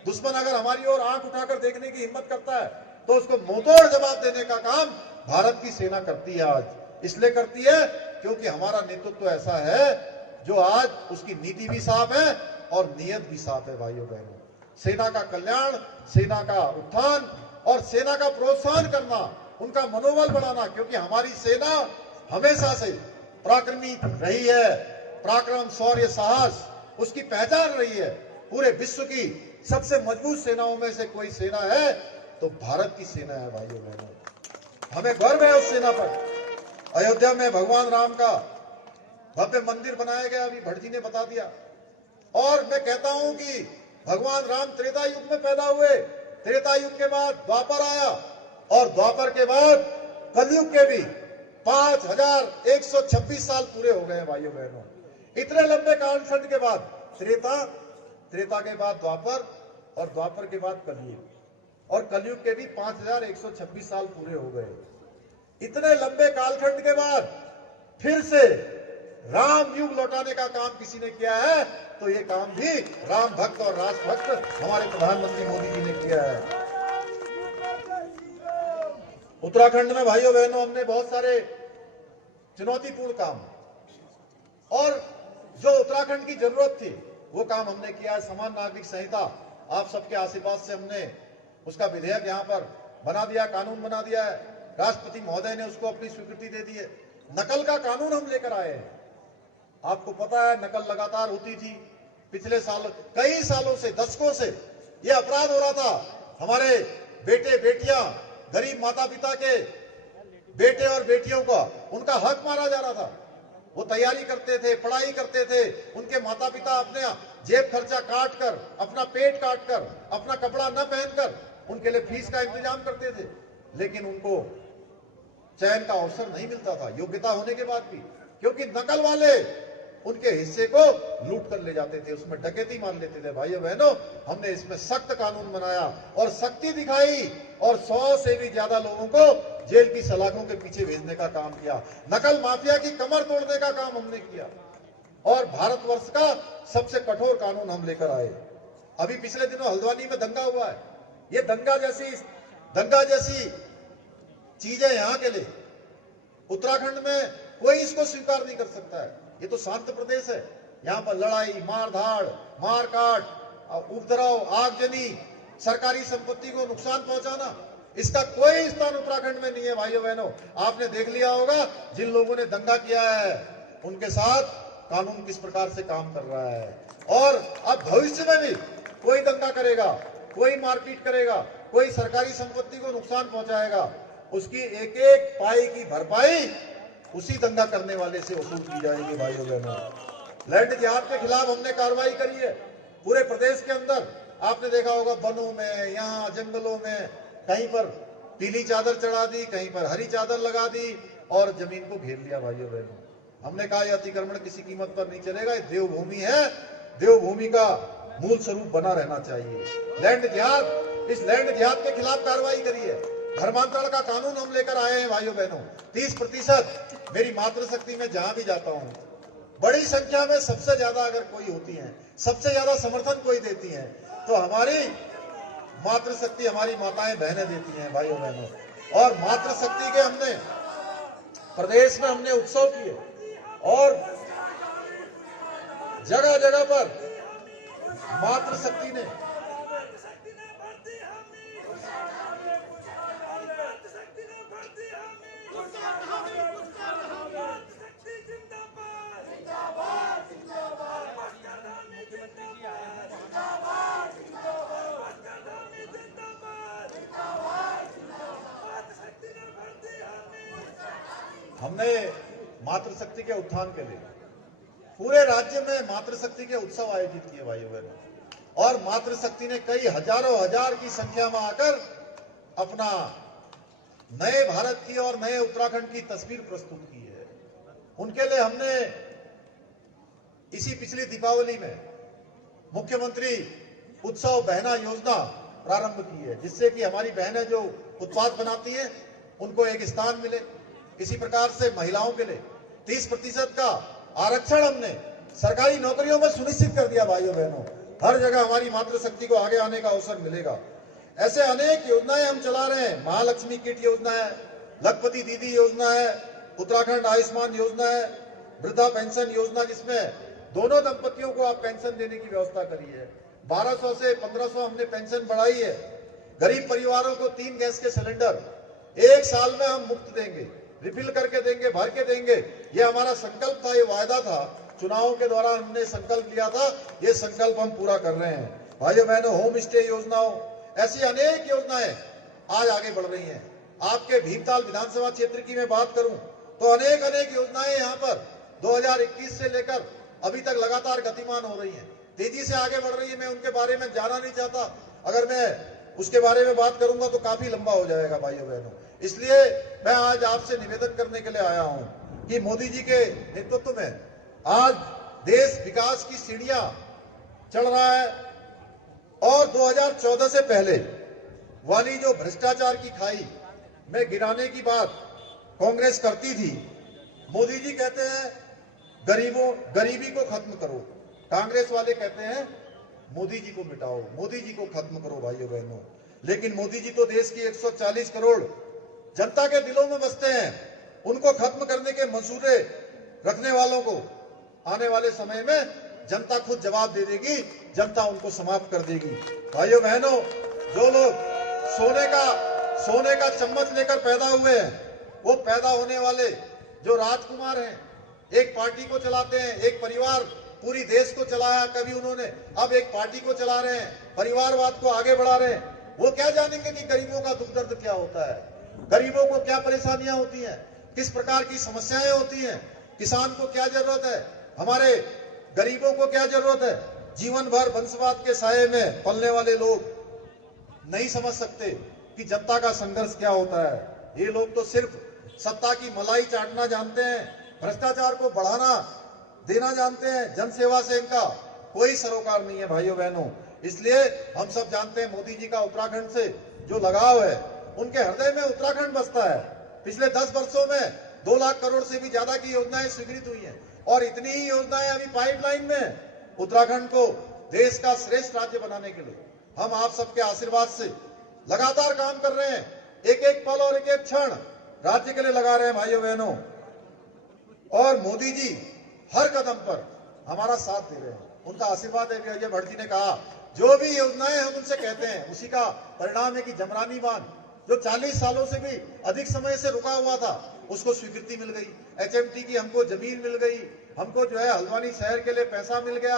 दुश्मन अगर हमारी ओर आंख उठाकर देखने की हिम्मत करता है तो उसको मुंहतोड़ जवाब देने का काम भारत की सेना करती है। आज इसलिए करती है क्योंकि हमारा नेतृत्व ऐसा है जो आज उसकी नीति भी साफ है और नियत भी साफ है भाइयों बहनों। सेना का कल्याण, सेना का उत्थान और सेना का प्रोत्साहन करना, उनका मनोबल बढ़ाना, क्योंकि हमारी सेना हमेशा से पराक्रमी रही है। पराक्रम, शौर्य, साहस उसकी पहचान रही है। पूरे विश्व की सबसे मजबूत सेनाओं में से कोई सेना है तो भारत की सेना है भाइयों बहनों। हमें गर्व है उस सेना पर। अयोध्या में भगवान राम का भव्य मंदिर बनाया गया, अभी भट्ट जी ने बता दिया। और मैं कहता हूं कि भगवान राम त्रेता युग में पैदा हुए, त्रेता युग के बाद द्वापर आया, और द्वापर के बाद कलयुग के भी 5126 साल पूरे हो गए भाइयों बहनों। इतने लंबे कालखंड के बाद त्रेता, त्रेता के बाद द्वापर, और द्वापर के बाद कलयुग, और कलयुग के भी 5126 साल पूरे हो गए। इतने लंबे कालखंड के बाद फिर से राम युग लौटाने का काम किसी ने किया है, तो ये काम भी राम भक्त और राष्ट्र भक्त हमारे प्रधानमंत्री मोदी जी ने किया है। उत्तराखंड में भाइयों बहनों हमने बहुत सारे चुनौतीपूर्ण काम, और जो उत्तराखंड की जरूरत थी वो काम हमने किया है। समान नागरिक संहिता, आप सबके आशीर्वाद से हमने उसका विधेयक यहाँ पर बना दिया, कानून बना दिया है। राष्ट्रपति महोदय ने उसको अपनी स्वीकृति दे दी है। नकल का कानून हम लेकर आए हैं। आपको पता है नकल लगातार होती थी पिछले साल, कई सालों से, दशकों से ये अपराध हो रहा था। हमारे बेटे बेटियां, गरीब माता पिता के बेटे और बेटियों का उनका हक मारा जा रहा था। वो तैयारी करते थे, पढ़ाई करते थे, उनके माता पिता अपने जेब खर्चा काट कर, अपना पेट काट कर, अपना कपड़ा न पहनकर उनके लिए फीस का इंतजाम करते थे, लेकिन उनको चयन का अवसर नहीं मिलता था योग्यता होने के बाद भी, क्योंकि नकल वाले उनके हिस्से को लूट कर ले जाते थे, उसमें डकैती मान लेते थे। भाइयों बहनों, हमने इसमें सख्त कानून बनाया और सख्ती दिखाई, और 100 से भी ज्यादा लोगों को जेल की सलाखों के पीछे भेजने का काम किया। नकल माफिया की कमर तोड़ने का काम हमने किया, और भारतवर्ष का सबसे कठोर कानून हम लेकर आए। अभी पिछले दिनों हल्द्वानी में दंगा हुआ है। ये दंगा जैसी चीजें यहाँ के लिए उत्तराखंड में कोई इसको स्वीकार नहीं कर सकता है। ये तो शांत प्रदेश है। यहाँ पर लड़ाई, मारधाड़, मारकाट, उपद्रव, आगजनी, सरकारी संपत्ति को नुकसान पहुंचाना, इसका कोई स्थान उत्तराखंड में नहीं है। भाइयों बहनों, आपने देख लिया होगा जिन लोगों ने दंगा किया है उनके साथ कानून किस प्रकार से काम कर रहा है। और अब भविष्य में भी कोई दंगा करेगा, कोई मारपीट करेगा, कोई सरकारी संपत्ति को नुकसान पहुंचाएगा, उसकी एक एक पाई की भरपाई उसी दंगा करने वाले से वसूल की जाएगी। भाइयों बहनों, लैंड जिहाद के खिलाफ हमने कार्रवाई करी है पूरे प्रदेश के अंदर। आपने देखा होगा बनों में, यहाँ जंगलों में कहीं पर पीली चादर चढ़ा दी, कहीं पर हरी चादर लगा दी और जमीन को घेर लिया। भाइयों बहनों, हमने कहा यह अतिक्रमण किसी कीमत पर नहीं चलेगा, ये देवभूमि है, देवभूमि का मूल स्वरूप बना रहना चाहिए। लैंड जिहाद, इस लैंड जिहाद के खिलाफ कार्रवाई करी है। धर्मांतरण का कानून हम लेकर आए हैं। भाइयों बहनों, 30% मेरी मातृशक्ति में जहां भी जाता हूं, बड़ी संख्या में सबसे ज्यादा अगर कोई होती है, सबसे ज्यादा समर्थन कोई देती है, तो हमारी मातृशक्ति, हमारी माताएं बहनें देती हैं। भाइयों बहनों, और मातृशक्ति के हमने प्रदेश में हमने उत्सव किए, और जगह जगह पर मातृशक्ति ने हमने मातृशक्ति के उत्थान के लिए पूरे राज्य में मातृशक्ति के उत्सव आयोजित किए। भाइयों बहनों, और मातृशक्ति ने कई हजारों हजार की संख्या में आकर अपना नए भारत की और नए उत्तराखंड की तस्वीर प्रस्तुत की है। उनके लिए हमने इसी पिछली दीपावली में मुख्यमंत्री उत्सव बहना योजना प्रारंभ की है, जिससे कि हमारी बहनें जो उत्पाद बनाती हैं उनको एक स्थान मिले। इसी प्रकार से महिलाओं के लिए 30% का आरक्षण हमने सरकारी नौकरियों में सुनिश्चित कर दिया। भाइयों बहनों, हर जगह हमारी मातृशक्ति को आगे आने का अवसर मिलेगा। ऐसे अनेक योजनाएं हम चला रहे हैं। महालक्ष्मी किट योजना है, लखपति दीदी योजना है, उत्तराखंड आयुष्मान योजना है, वृद्धा पेंशन योजना जिसमें दोनों दंपतियों को आप पेंशन देने की व्यवस्था करी है। 1200 से 1500 हमने पेंशन बढ़ाई है। गरीब परिवारों को 3 गैस के सिलेंडर 1 साल में हम मुफ्त देंगे, रिफिल करके देंगे, भर के देंगे। ये हमारा संकल्प था, ये वायदा था, चुनावों के दौरान हमने संकल्प लिया था, ये संकल्प हम पूरा कर रहे हैं। भाइयों बहनों, होम स्टे योजनाओं, ऐसी अनेक योजनाएं आज आगे बढ़ रही हैं। आपके भीमताल विधानसभा क्षेत्र की मैं बात करूं तो अनेक अनेक योजनाएं यहाँ पर 2021 से लेकर अभी तक लगातार गतिमान हो रही हैं, तेजी से आगे बढ़ रही है। मैं उनके बारे में जाना नहीं चाहता, अगर मैं उसके बारे में बात करूंगा तो काफी लंबा हो जाएगा भाइयों बहनों। इसलिए मैं आज आपसे निवेदन करने के लिए आया हूं कि मोदी जी के नेतृत्व में आज देश विकास की सीढ़ियां चढ़ रहा है और 2014 से पहले वाली जो भ्रष्टाचार की खाई में गिराने की बात कांग्रेस करती थी, मोदी जी कहते हैं गरीबी को खत्म करो, कांग्रेस वाले कहते हैं मोदी जी को मिटाओ, मोदी जी को खत्म करो भाइयों बहनों। लेकिन मोदी जी तो देश की 140 करोड़ जनता के दिलों में बसते हैं, उनको खत्म करने के मंसूबे रखने वालों को आने वाले समय में जनता खुद जवाब दे देगी, जनता उनको समाप्त कर देगी। भाइयों बहनों, जो लोग सोने का चम्मच लेकर पैदा हुए हैं, वो पैदा होने वाले जो राजकुमार हैं, एक पार्टी को चलाते हैं, एक परिवार पूरी देश को चलाया कभी उन्होंने, अब एक पार्टी को चला रहे हैं, परिवारवाद को आगे बढ़ा रहे हैं। वो क्या जानेंगे कि गरीबों का दुख दर्द क्या होता है, गरीबों को क्या परेशानियां होती हैं, किस प्रकार की समस्याएं होती हैं, किसान को क्या जरूरत है, हमारे गरीबों को क्या जरूरत है। जीवन भर वंशवाद के साये में पलने वाले लोग नहीं समझ सकते कि जनता का संघर्ष क्या होता है। ये लोग तो सिर्फ सत्ता की मलाई चाटना जानते हैं, भ्रष्टाचार को बढ़ाना देना जानते हैं, जनसेवा से इनका कोई सरोकार नहीं है भाइयों बहनों। इसलिए हम सब जानते हैं मोदी जी का उत्तराखंड से जो लगाव है, उनके हृदय में उत्तराखंड बसता है। पिछले 10 वर्षों में 2 लाख करोड़ से भी ज्यादा की योजनाएं स्वीकृत हुई हैं और इतनी ही योजनाएं अभी पाइपलाइन में। उत्तराखंड को देश का श्रेष्ठ राज्य बनाने के लिए हम आप सबके आशीर्वाद से लगातार काम कर रहे हैं, एक एक पल और एक एक क्षण राज्य के लिए लगा रहे हैं भाइयों बहनों। और मोदी जी हर कदम पर हमारा साथ दे रहे हैं, उनका आशीर्वाद है। अजय भट्ट जी ने कहा जो भी योजनाएं हम उनसे कहते हैं उसी का परिणाम है कि जमरानी बांध जो 40 सालों से भी अधिक समय से रुका हुआ था, उसको स्वीकृति मिल गई। HMT की हमको जमीन मिल गई, हमको जो है हल्द्वानी शहर के लिए पैसा मिल गया,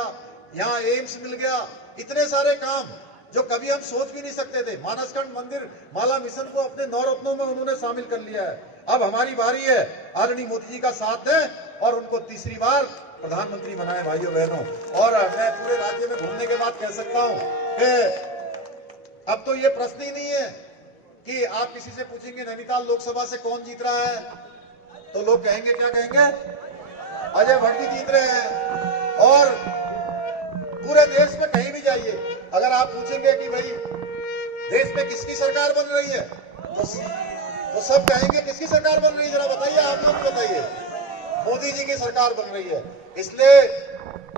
यहाँ एम्स मिल गया। इतने सारे काम जो कभी हम सोच भी नहीं सकते थे। मानसखंड मंदिर माला मिशन को अपने 9 रत्नों में उन्होंने शामिल कर लिया है। अब हमारी बारी है आदरणीय मोदी जी का साथ दें और उनको तीसरी बार प्रधानमंत्री बनाए भाइयों बहनों। और मैं पूरे राज्य में घूमने के बाद कह सकता हूं कि अब तो ये प्रश्न ही नहीं है कि आप किसी से पूछेंगे नैनीताल लोकसभा से कौन जीत रहा है, तो लोग कहेंगे, क्या कहेंगे, अजय भट्ट जी जीत रहे हैं। और पूरे देश में कहीं भी जाइए, अगर आप पूछेंगे कि भाई देश में किसकी सरकार बन रही है, तो सब कहेंगे किसकी सरकार बन रही है, जरा बताइए, आप लोग बताइए। मोदी जी की सरकार बन रही है। इसलिए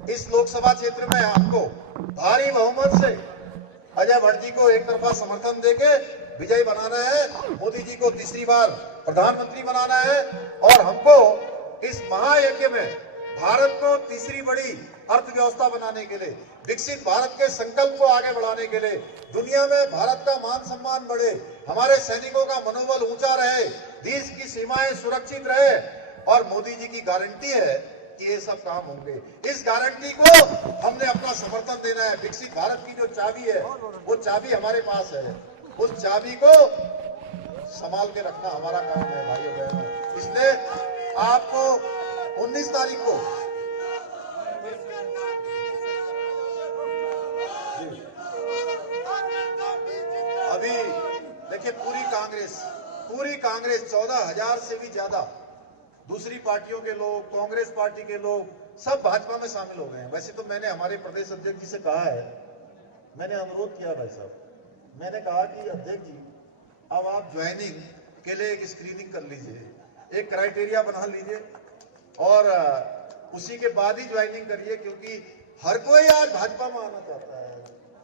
इस लोकसभा क्षेत्र में हमको भारी बहुमत से अजय भट्ट जी को एक तरफा समर्थन देके विजयी बनाना है, मोदी जी को तीसरी बार प्रधानमंत्री बनाना है और हमको इस महायज्ञ में भारत को तीसरी बड़ी अर्थव्यवस्था बनाने के लिए, विकसित भारत के संकल्प को आगे बढ़ाने के लिए, दुनिया में भारत का मान सम्मान बढ़े, हमारे सैनिकों का मनोबल ऊंचा रहे, देश की सीमाएं सुरक्षित रहे। और मोदी जी की गारंटी है कि ये सब काम होंगे। इस गारंटी को हमने अपना समर्थन देना है। विकसित भारत की जो चाबी है, वो चाबी हमारे पास है, उस चाबी को संभाल के रखना हमारा काम है भाइयों बहनों। इसलिए आपको 19 तारीख को अभी देखिए पूरी कांग्रेस 14,000 से भी ज्यादा दूसरी पार्टियों के लोग, कांग्रेस पार्टी के लोग सब भाजपा में शामिल हो गए हैं। वैसे तो मैंने हमारे प्रदेश अध्यक्ष जी से कहा है, मैंने अनुरोध किया भाई साहब, मैंने कहा कि अध्यक्ष जी अब आप ज्वाइनिंग के लिए एक स्क्रीनिंग कर लीजिए, एक क्राइटेरिया बना लीजिए और उसी के बाद ही ज्वाइनिंग करिए, क्योंकि हर कोई आज भाजपा में आना चाहता है।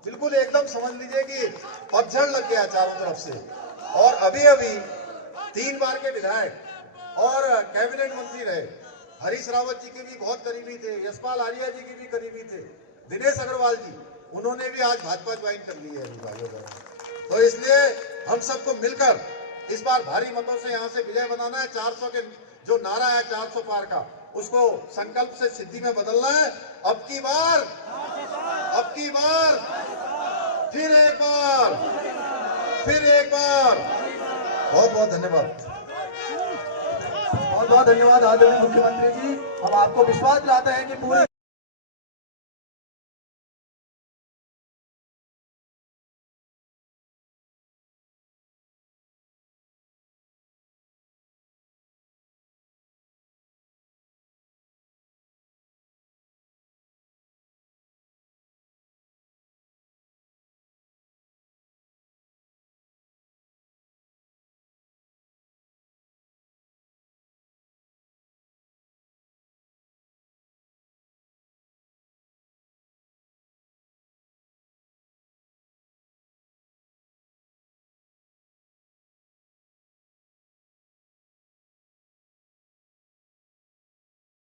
बिल्कुल एकदम समझ लीजिए कि पतझड़ लग गया चारों तरफ से। और अभी 3 बार के विधायक और कैबिनेट मंत्री रहे, हरीश रावत जी के भी बहुत करीबी थे, यशपाल आर्या जी के भी करीबी थे, दिनेश अग्रवाल जी, उन्होंने भी आज भाजपा ज्वाइन कर ली है। तो इसलिए हम सबको मिलकर इस बार भारी मतों से यहाँ से विजय बनाना है। 400 के जो नारा है 400 पार का, उसको संकल्प से सिद्धि में बदलना है। अब की बार फिर एक बार फिर एक बार बहुत बहुत धन्यवाद। बहुत बहुत धन्यवाद आदरणीय मुख्यमंत्री जी। हम आपको विश्वास दिलाते हैं कि पूरे